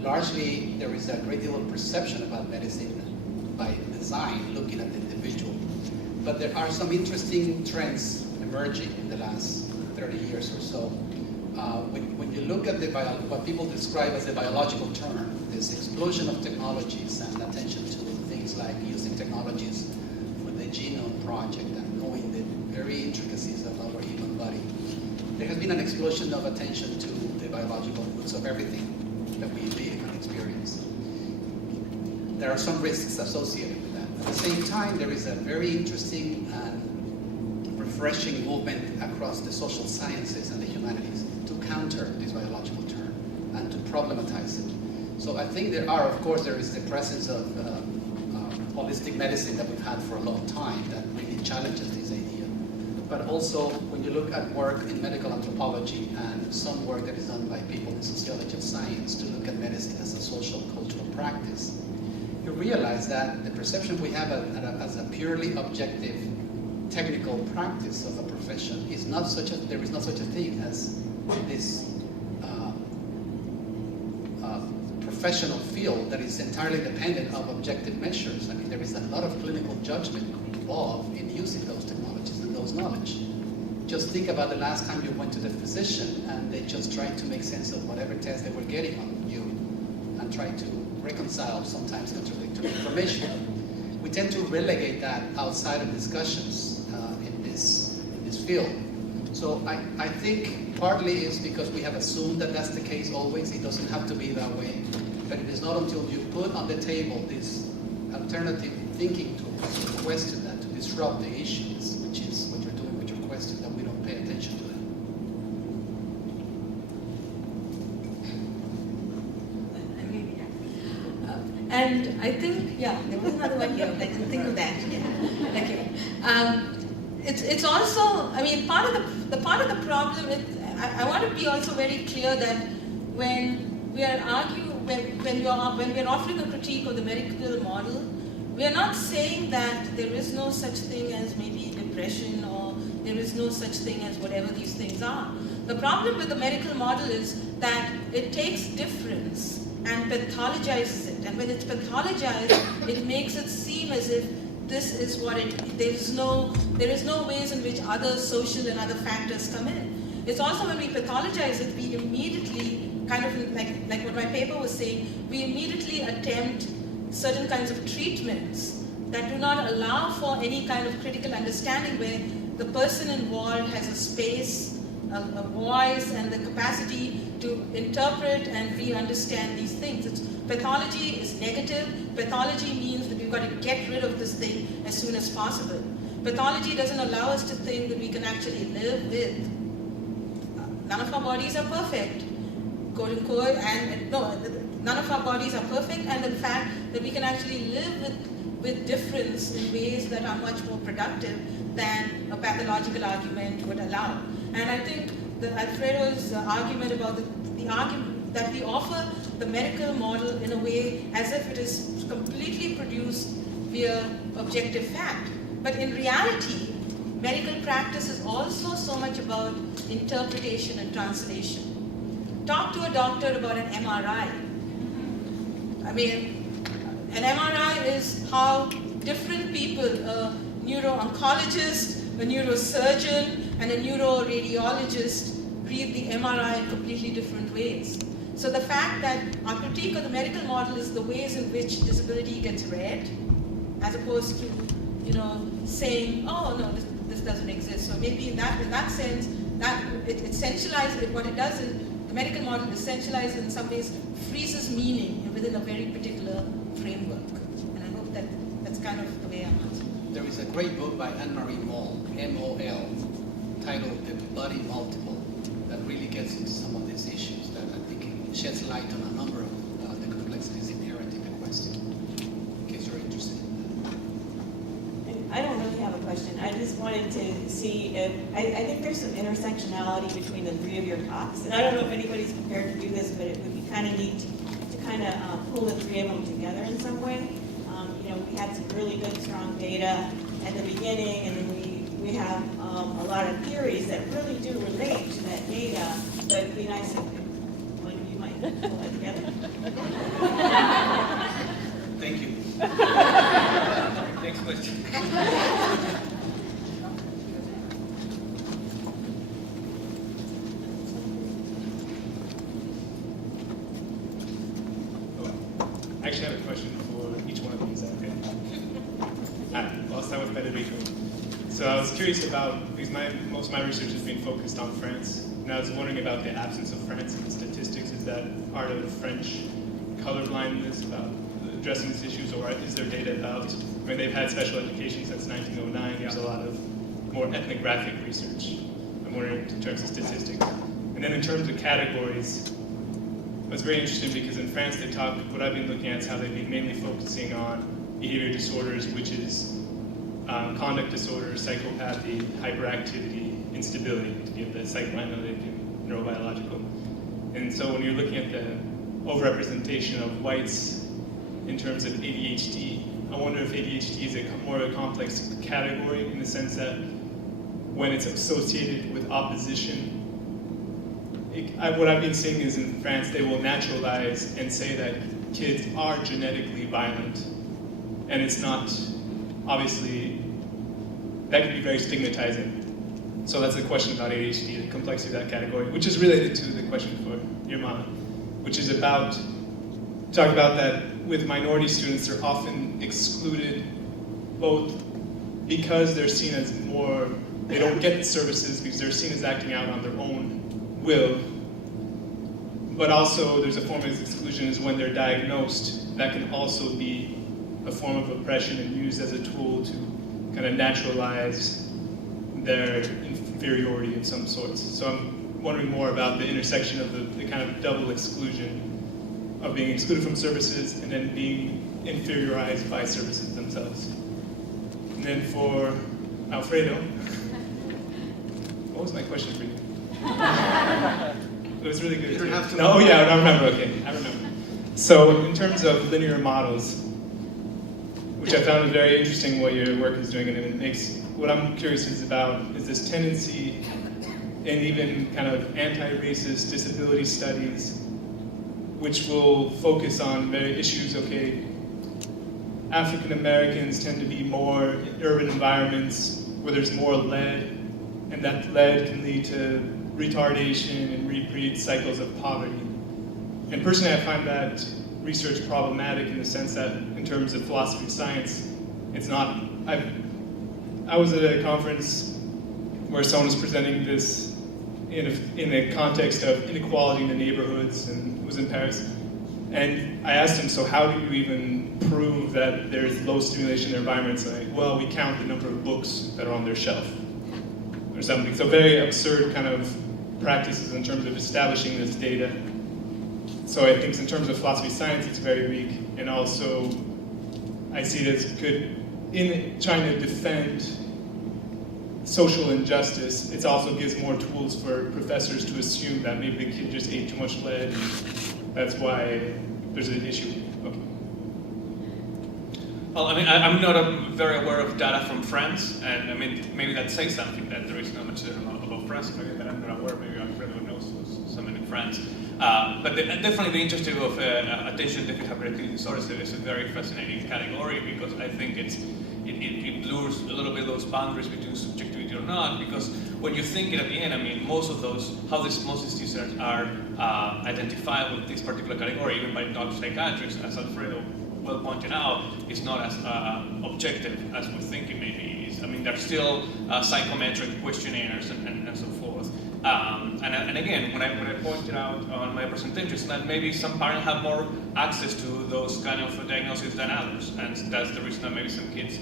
Largely, there is a great deal of perception about medicine by design, looking at the individual. But there are some interesting trends emerging in the last 30 years or so. When you look at what people describe as the biological turn, this explosion of technologies and attention to things like using technologies for the genome project and knowing the very intricacies of our human body, there has been an explosion of attention to the biological roots of everything that we live and experience. There are some risks associated with that. At the same time, there is a very interesting and refreshing movement across the social sciences and the humanities to counter this biological turn and to problematize it. So I think there is the presence of holistic medicine that we've had for a long time that really challenges this idea. But also, when you look at work in medical anthropology and some work that is done by people in sociology of science to look at medicine as a social cultural practice, you realize that the perception we have as a purely objective technical practice of a profession is not there is not such a thing as this professional field that is entirely dependent on objective measures. I mean, there is a lot of clinical judgment involved in using those technologies and those knowledge. Just think about the last time you went to the physician and they just tried to make sense of whatever test they were getting on you and tried to reconcile sometimes contradictory information. We tend to relegate that outside of discussions in this field. So I think partly is because we have assumed that that's the case always. It doesn't have to be that way. But it is not until you put on the table these alternative thinking tools to question that, to disrupt the issues, which is what you're doing with your question, that we don't pay attention to that. And I think, there was another one here. I didn't think of that. Yeah. Okay. It's also, I mean, part of the problem is, I want to be also very clear that when we are when we are offering a critique of the medical model, we are not saying that there is no such thing as maybe depression or there is no such thing as whatever these things are. The problem with the medical model is that it takes difference and pathologizes it. And when it's pathologized, it makes it seem as if this is what there is no ways in which other social and other factors come in. It's also when we pathologize it, we immediately kind of like what my paper was saying, we immediately attempt certain kinds of treatments that do not allow for any kind of critical understanding where the person involved has a space, a voice, and the capacity to interpret and re-understand these things. Pathology is negative. Pathology means that we've got to get rid of this thing as soon as possible. Pathology doesn't allow us to think that we can actually live with. None of our bodies are perfect. quote unquote, and no, none of our bodies are perfect, and the fact that we can actually live with difference in ways that are much more productive than a pathological argument would allow. And I think Alfredo's argument about the argument that we offer the medical model in a way as if it is completely produced via objective fact. But in reality, medical practice is also so much about interpretation and translation. Talk to a doctor about an MRI. I mean, an MRI is how different people, a neuro-oncologist, a neurosurgeon, and a neuroradiologist read the MRI in completely different ways. So the fact that our critique of the medical model is the ways in which disability gets read, as opposed to, saying, oh no, this doesn't exist. So maybe in that sense, that it essentializes what it does is the medical model essentializes in some ways freezes meaning within a very particular framework. And I hope that that's kind of the way I'm answering. There is a great book by Anne-Marie Moll, M-O-L, titled The Body Multiple, that really gets into some of these issues that I think sheds light on a number of the complexities inherent in the question, in case you're interested in that. I don't really have a question. I just wanted to see if, I think there's some intersectionality between the three of your talks. And I don't know if anybody's prepared to do this, but it would be kind of neat to kind of pull the three of them together in some way. We had some really good, strong data at the beginning, and then we have a lot of theories that really do relate to that data, but it'd be nice if one of you might pull it together. Thank you. Next question. I actually have a question for each one of you. Is that okay? I'll start with Federico. So I was curious about, because most of my research has been focused on France, and I was wondering about the absence of France in the statistics. Is that part of French colorblindness about addressing these issues, or is there data about, they've had special education since 1909, there's a lot of more ethnographic research. I'm wondering in terms of statistics. And then in terms of categories, it's very interesting because in France they talk, what I've been looking at is how they've been mainly focusing on behavior disorders, which is conduct disorders, psychopathy, hyperactivity, instability, to give the psychoanalytic and neurobiological. And so when you're looking at the overrepresentation of whites in terms of ADHD, I wonder if ADHD is more of a complex category in the sense that when it's associated with opposition, what I've been seeing is in France, they will naturalize and say that kids are genetically violent. And it's not, obviously, that can be very stigmatizing. So that's a question about ADHD, the complexity of that category, which is related to the question for your mama, which is about, talk about that with minority students, they're often excluded both because they're seen as more, they don't get services because they're seen as acting out on their own will, but also there's a form of exclusion is when they're diagnosed. That can also be a form of oppression and used as a tool to kind of naturalize their inferiority of some sorts. So I'm wondering more about the intersection of the kind of double exclusion of being excluded from services and then being inferiorized by services themselves. And then for Alfredo, what was my question for you? It was really good. You don't have to. No, yeah, I remember. Okay, I remember. So in terms of linear models, which I found very interesting what your work is doing, and it makes what I'm curious is about is this tendency in even kind of anti-racist disability studies, which will focus on very issues. Okay, African Americans tend to be more in urban environments where there's more lead, and that lead can lead to retardation and repeat cycles of poverty. And personally, I find that research problematic in the sense that, in terms of philosophy of science, it's not. I was at a conference where someone was presenting this in a context of inequality in the neighborhoods, and it was in Paris. And I asked him, so how do you even prove that there's low stimulation in their environments? Like, well, we count the number of books that are on their shelf, or something. So very absurd kind of practices in terms of establishing this data. So I think in terms of philosophy of science, it's very weak. And also, I see it as good in trying to defend social injustice. It also gives more tools for professors to assume that maybe the kid just ate too much lead, and that's why there's an issue. Okay. Well, I mean, I'm not very aware of data from France, and I mean, maybe that says something, that there is not much about France, maybe that I'm not aware, maybe Alfredo knows someone in France. But definitely the interest of attention deficit hyperactivity disorders is a very fascinating category, because I think it blurs a little bit those boundaries between subjectivity or not, because when you think it at the end, I mean, most of those, most of these users are identified with this particular category, even by doctors, psychiatrists, as Alfredo well pointed out, is not as objective as we think it maybe is. I mean, there's still psychometric questionnaires and so forth. And again, when I pointed out on my presentations that maybe some parents have more access to those kind of diagnoses than others, and that's the reason that maybe some kids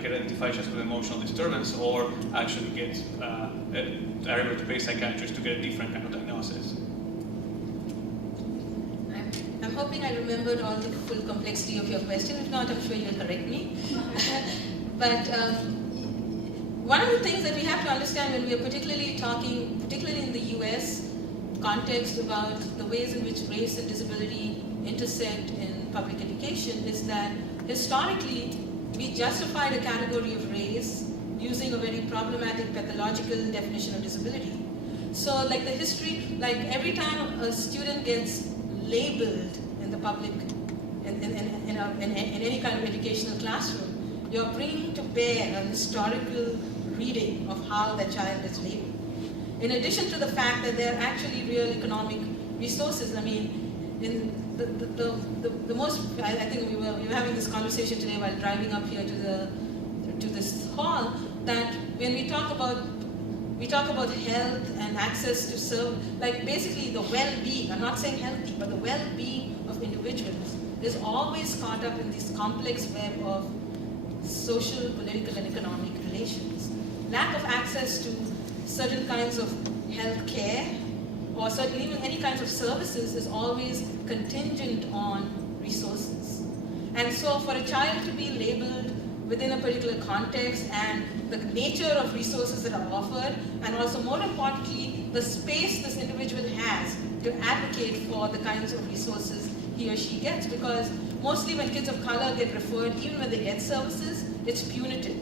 get identified just with emotional disturbance, or actually get are able to pay psychiatrists to get a different kind of diagnosis. I'm hoping I remembered all the full complexity of your question. If not, I'm sure you'll correct me. But one of the things that we have to understand when we are particularly talking, particularly in the US context, about the ways in which race and disability intersect in public education, is that historically we justified a category of race using a very problematic pathological definition of disability. So like the history, like every time a student gets labeled in the public, in any kind of educational classroom, you're bringing to bear a historical reading of how the child is labeled. In addition to the fact that there are actually real economic resources. I mean, in the most, I think we were having this conversation today while driving up here to this hall, that when we talk about health and access to serve, like basically the well-being, I'm not saying healthy, but the well-being of individuals is always caught up in this complex web of social, political, and economic relations. Lack of access to certain kinds of health care, or certainly even any kinds of services, is always contingent on resources. And so for a child to be labeled within a particular context, and the nature of resources that are offered, and also more importantly, the space this individual has to advocate for the kinds of resources he or she gets. Because mostly when kids of color get referred, even when they get services, it's punitive.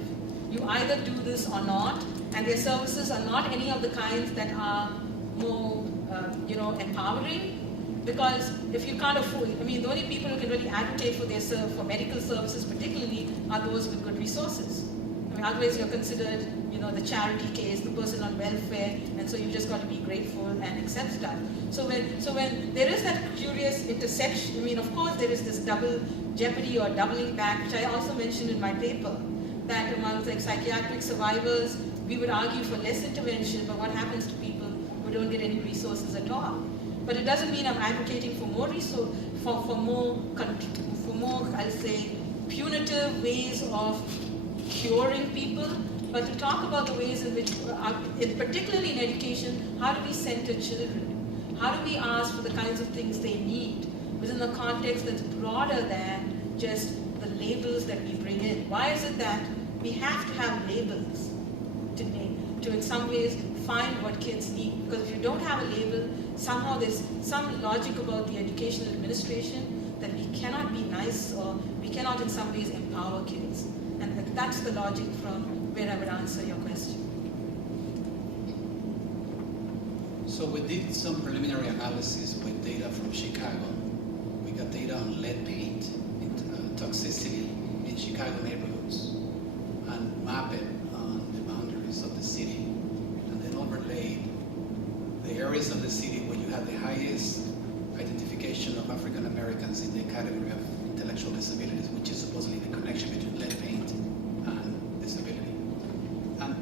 You either do this or not, and their services are not any of the kinds that are more, empowering. Because if you can't afford, I mean, the only people who can really advocate for medical services particularly are those with good resources. I mean, otherwise you're considered, the charity case, the person on welfare, and so you've just got to be grateful and accept stuff. So when there is that curious intersection, I mean, of course there is this double jeopardy or doubling back, which I also mentioned in my paper, that amongst like psychiatric survivors, we would argue for less intervention, but what happens to people who don't get any resources at all? But it doesn't mean I'm advocating for more resource, for more, I'll say, punitive ways of curing people, but to talk about the ways in which, particularly in education, how do we center children? How do we ask for the kinds of things they need within a context that's broader than just the labels that we bring in? Why is it that we have to have labels to in some ways find what kids need? Because if you don't have a label, somehow there's some logic about the educational administration that we cannot be nice, or we cannot in some ways empower kids. And that's the logic from where I would answer your question. So we did some preliminary analysis with data from Chicago. We got data on lead paint, toxicity in Chicago neighborhoods, and mapped it on the boundaries of the city, and then overlaid the areas of the city where you have the highest identification of African Americans in the category of intellectual disabilities, which is supposedly the connection between lead paint and disability. And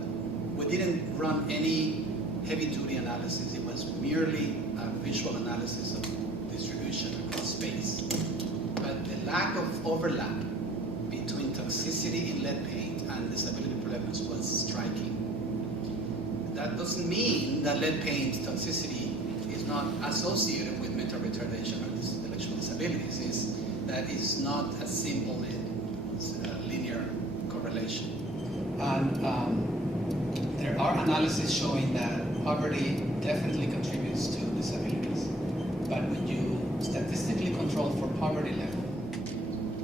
we didn't run any heavy-duty analysis. It was merely a visual analysis of distribution across space. But the lack of overlap between toxicity in lead paint and disability prevalence was striking. That doesn't mean that lead paint toxicity is not associated with mental retardation or intellectual disabilities is that it's not a simple linear correlation. And there are analyses showing that poverty definitely contributes to disabilities. But when you statistically control for poverty level,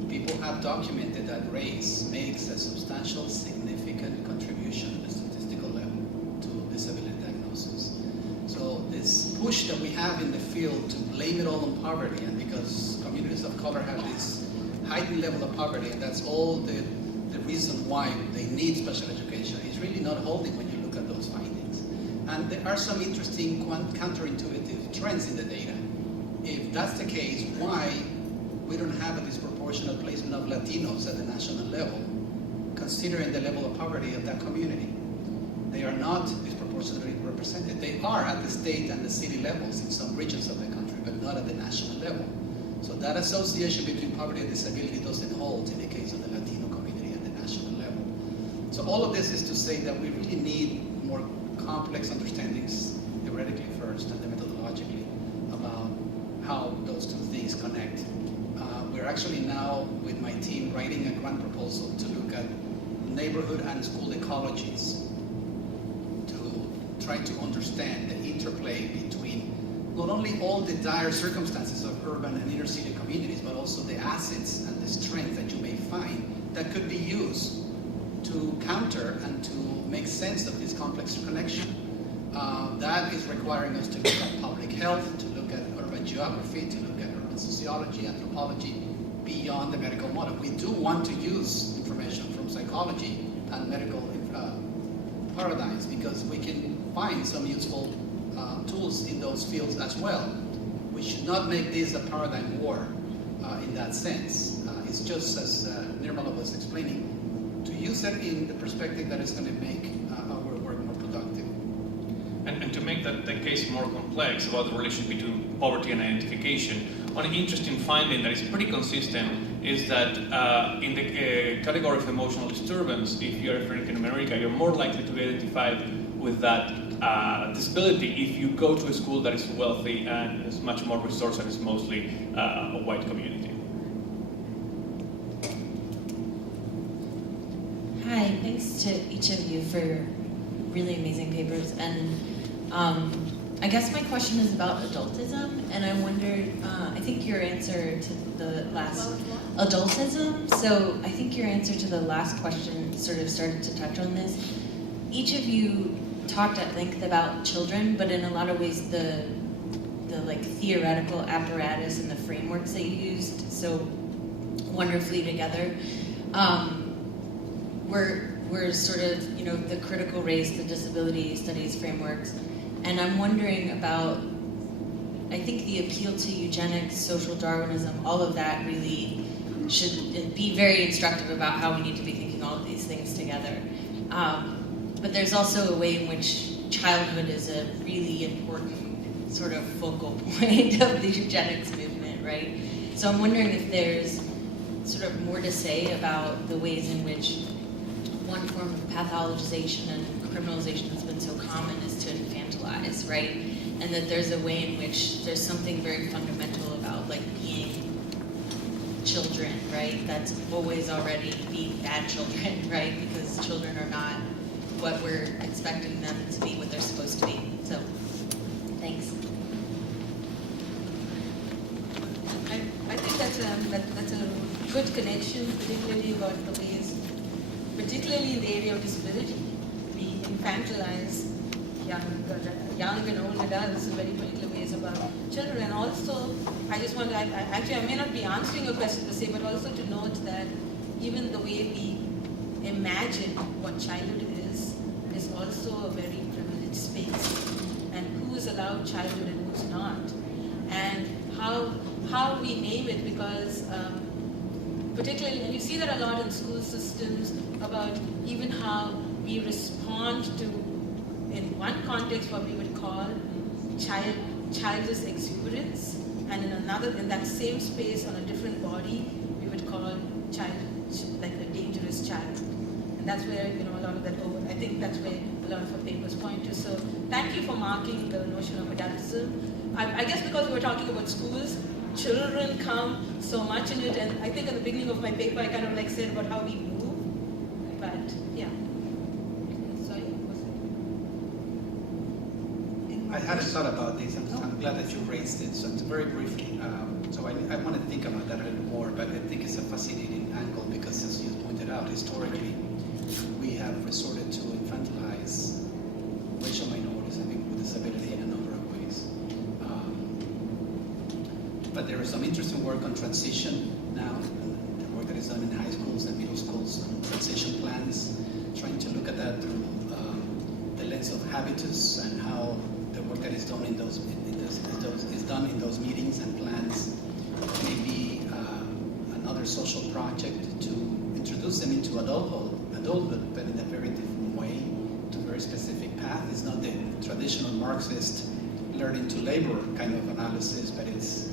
people have documented that race makes a substantial, significant contribution at the statistical level to disability diagnosis. So this push that we have in the field to blame it all on poverty, and because communities of color have this heightened level of poverty, and that's all the reason why they need special education, is really not holding when you look at those findings. And there are some interesting counterintuitive trends in the data. If that's the case, why we don't have a disproportionate placement of Latinos at the national level, considering the level of poverty of that community? They are not disproportionately represented. They are at the state and the city levels in some regions of the country, but not at the national level. So that association between poverty and disability doesn't hold in the case of the Latino community at the national level. So all of this is to say that we really need more complex understandings, theoretically first and then methodologically, about how those two things connect. We're actually now, with my team, writing a grant proposal to look at neighborhood and school ecologies to try to understand the interplay between not only all the dire circumstances of urban and inner city communities, but also the assets and the strength that you may find that could be used to counter and to make sense of this complex connection. That is requiring us to look at public health, to look at urban geography, to look at urban sociology, anthropology, beyond the medical model. We do want to use information from psychology and medical paradigms because we can find some useful tools in those fields as well. We should not make this a paradigm war in that sense. It's just, as Nirmala was explaining, to use it in the perspective that is going to make our work more productive. And to make that case more complex about the relationship between poverty and identification, one interesting finding that is pretty consistent is that in the category of emotional disturbance, if you're African American, you're more likely to be identified with that disability if you go to a school that is wealthy and is much more resourced and is mostly a white community. Hi, thanks to each of you for really amazing papers. And I guess my question is about adultism, and I wondered, I think your answer to the last, adultism, so I think your answer to the last question sort of started to touch on this. Each of you talked at length about children, but in a lot of ways the like theoretical apparatus and the frameworks that you used so wonderfully together were sort of, you know, the critical race, the disability studies frameworks. And I'm wondering about, I think the appeal to eugenics, social Darwinism, all of that really should be very instructive about how we need to be thinking all of these things together. But there's also a way in which childhood is a really important sort of focal point of the eugenics movement, right? So I'm wondering if there's sort of more to say about the ways in which one form of pathologization and criminalization that's been so common is to infantilize, right? And that there's a way in which there's something very fundamental about like being children, right? That's always already being bad children, right? Because children are not what we're expecting them to be, what they're supposed to be. So, thanks. I think that's a good connection, particularly about the ways, particularly in the area of disability, we infantilize young and old adults in very particular ways about children. And also, I just want to, actually I may not be answering your question per se, but also to note that even the way we imagine what childhood is also a very privileged space. And who is allowed childhood and who's not. And how we name it, because particularly, and you see that a lot in school systems, about even how we respond to, in one context, what we would call childish exuberance, and in another, in that same space on a different body, we would call like a dangerous child. And that's where, you know, a lot of that I think that's where a lot of our papers point to. So thank you for marking the notion of adultism. I guess because we're talking about schools, children come so much in it, and I think in the beginning of my paper I kind of like said about how we move, but yeah. Sorry, I hadn't thought about this. I'm glad that you raised it. So very briefly, so I want to think about that a little more, but I think it's a fascinating angle because, as you pointed out, historically, we have resorted to infantilize racial minorities and people with disability in a number of ways. But there is some interesting work on transition now, the work that is done in high schools and middle schools on transition plans, trying to look at that through the lens of habitus and how the work that is done in those is done in those meetings and plans may be another social project to introduce them into adulthood, but in a very different way, to a very specific path. It's not the traditional Marxist learning to labor kind of analysis, but it's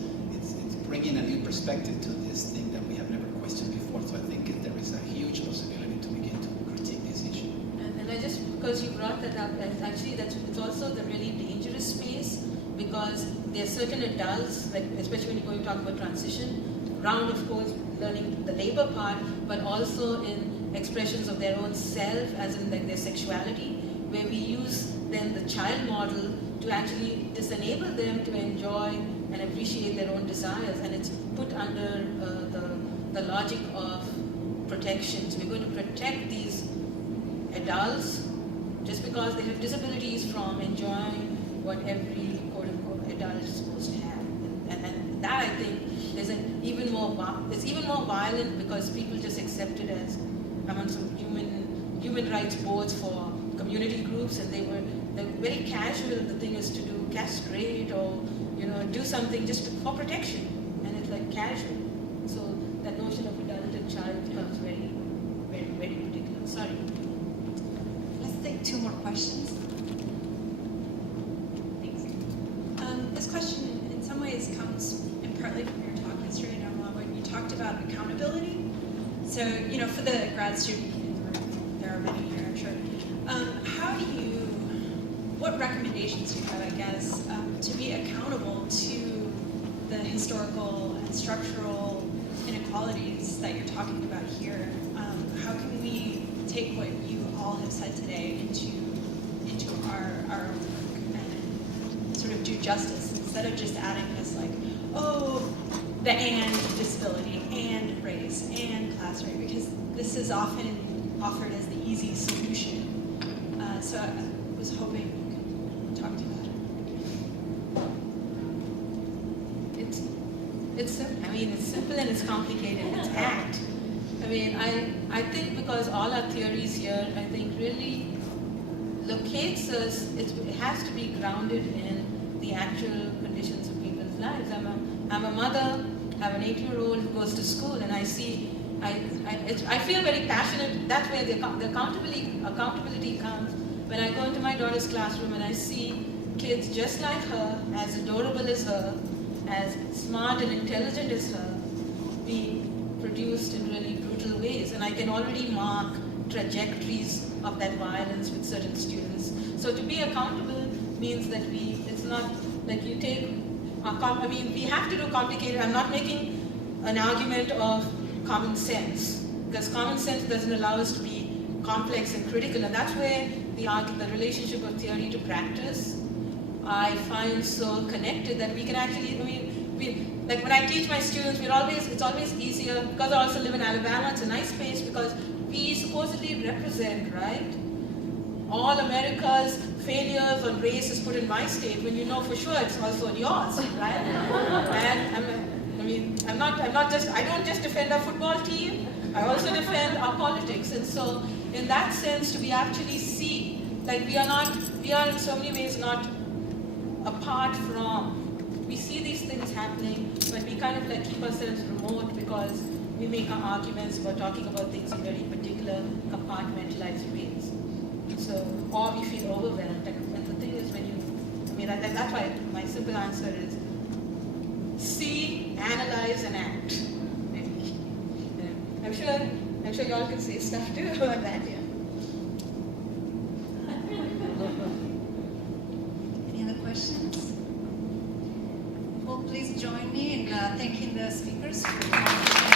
bringing a new perspective to this thing that we have never questioned before. So I think there is a huge possibility to begin to critique this issue. And I just, because you brought that up, actually it's also the really dangerous space, because there are certain adults, like especially when you're going to talk about transition, around of course learning the labor part, but also in expressions of their own self, as in like their sexuality, where we use then the child model to actually disenable them to enjoy and appreciate their own desires, and it's put under the logic of protection. So we're going to protect these adults just because they have disabilities from enjoying what every quote-unquote adult is supposed to have. And that, I think, is it's even more violent because people just accept it as, I'm on some human rights boards for community groups, and they're very casual. The thing is to do castrate or do something just for protection, and it's like casual. So that notion of adult and child becomes very, very, very particular. Sorry. Let's take two more questions. Thanks. This question in some ways comes in partly from your talk yesterday, Norma, when you talked about accountability. So, for the grad student in the room, there are many here, I'm sure. What recommendations do you have, I guess, to be accountable to the historical and structural inequalities that you're talking about here? How can we take what you all have said today into our work and sort of do justice instead of just adding this like, the and disability and race and class, right? Because this is often offered as the easy solution. So I was hoping you could talk to that. It's simple and it's complicated. It's ACT. I think because all our theories here, I think really locates us, it has to be grounded in the actual conditions of people's lives. I'm a mother, I have an 8-year-old who goes to school, and I feel very passionate. That's where the accountability comes. When I go into my daughter's classroom and I see kids just like her, as adorable as her, as smart and intelligent as her, being produced in really brutal ways. And I can already mark trajectories of that violence with certain students. So to be accountable means that it's not like you take, we have to do complicated. I'm not making an argument of common sense, because common sense doesn't allow us to be complex and critical, and that's where the relationship of theory to practice I find so connected, that we can actually, like when I teach my students, it's always easier, because I also live in Alabama, it's a nice place because we supposedly represent, right? All America's failures on race is put in my state, when you know for sure it's also in yours, right? And I don't just defend our football team, I also defend our politics. And so in that sense, to be actually see, like we are in so many ways not apart from, we see these things happening, but we kind of like keep ourselves remote because we make our arguments about talking about things in very particular compartmentalized ways. So, or we feel overwhelmed. And the thing is, that's why my simple answer is see, analyze, and act. I'm sure y'all can say stuff too about that, yeah. Any other questions? me in thanking the speakers for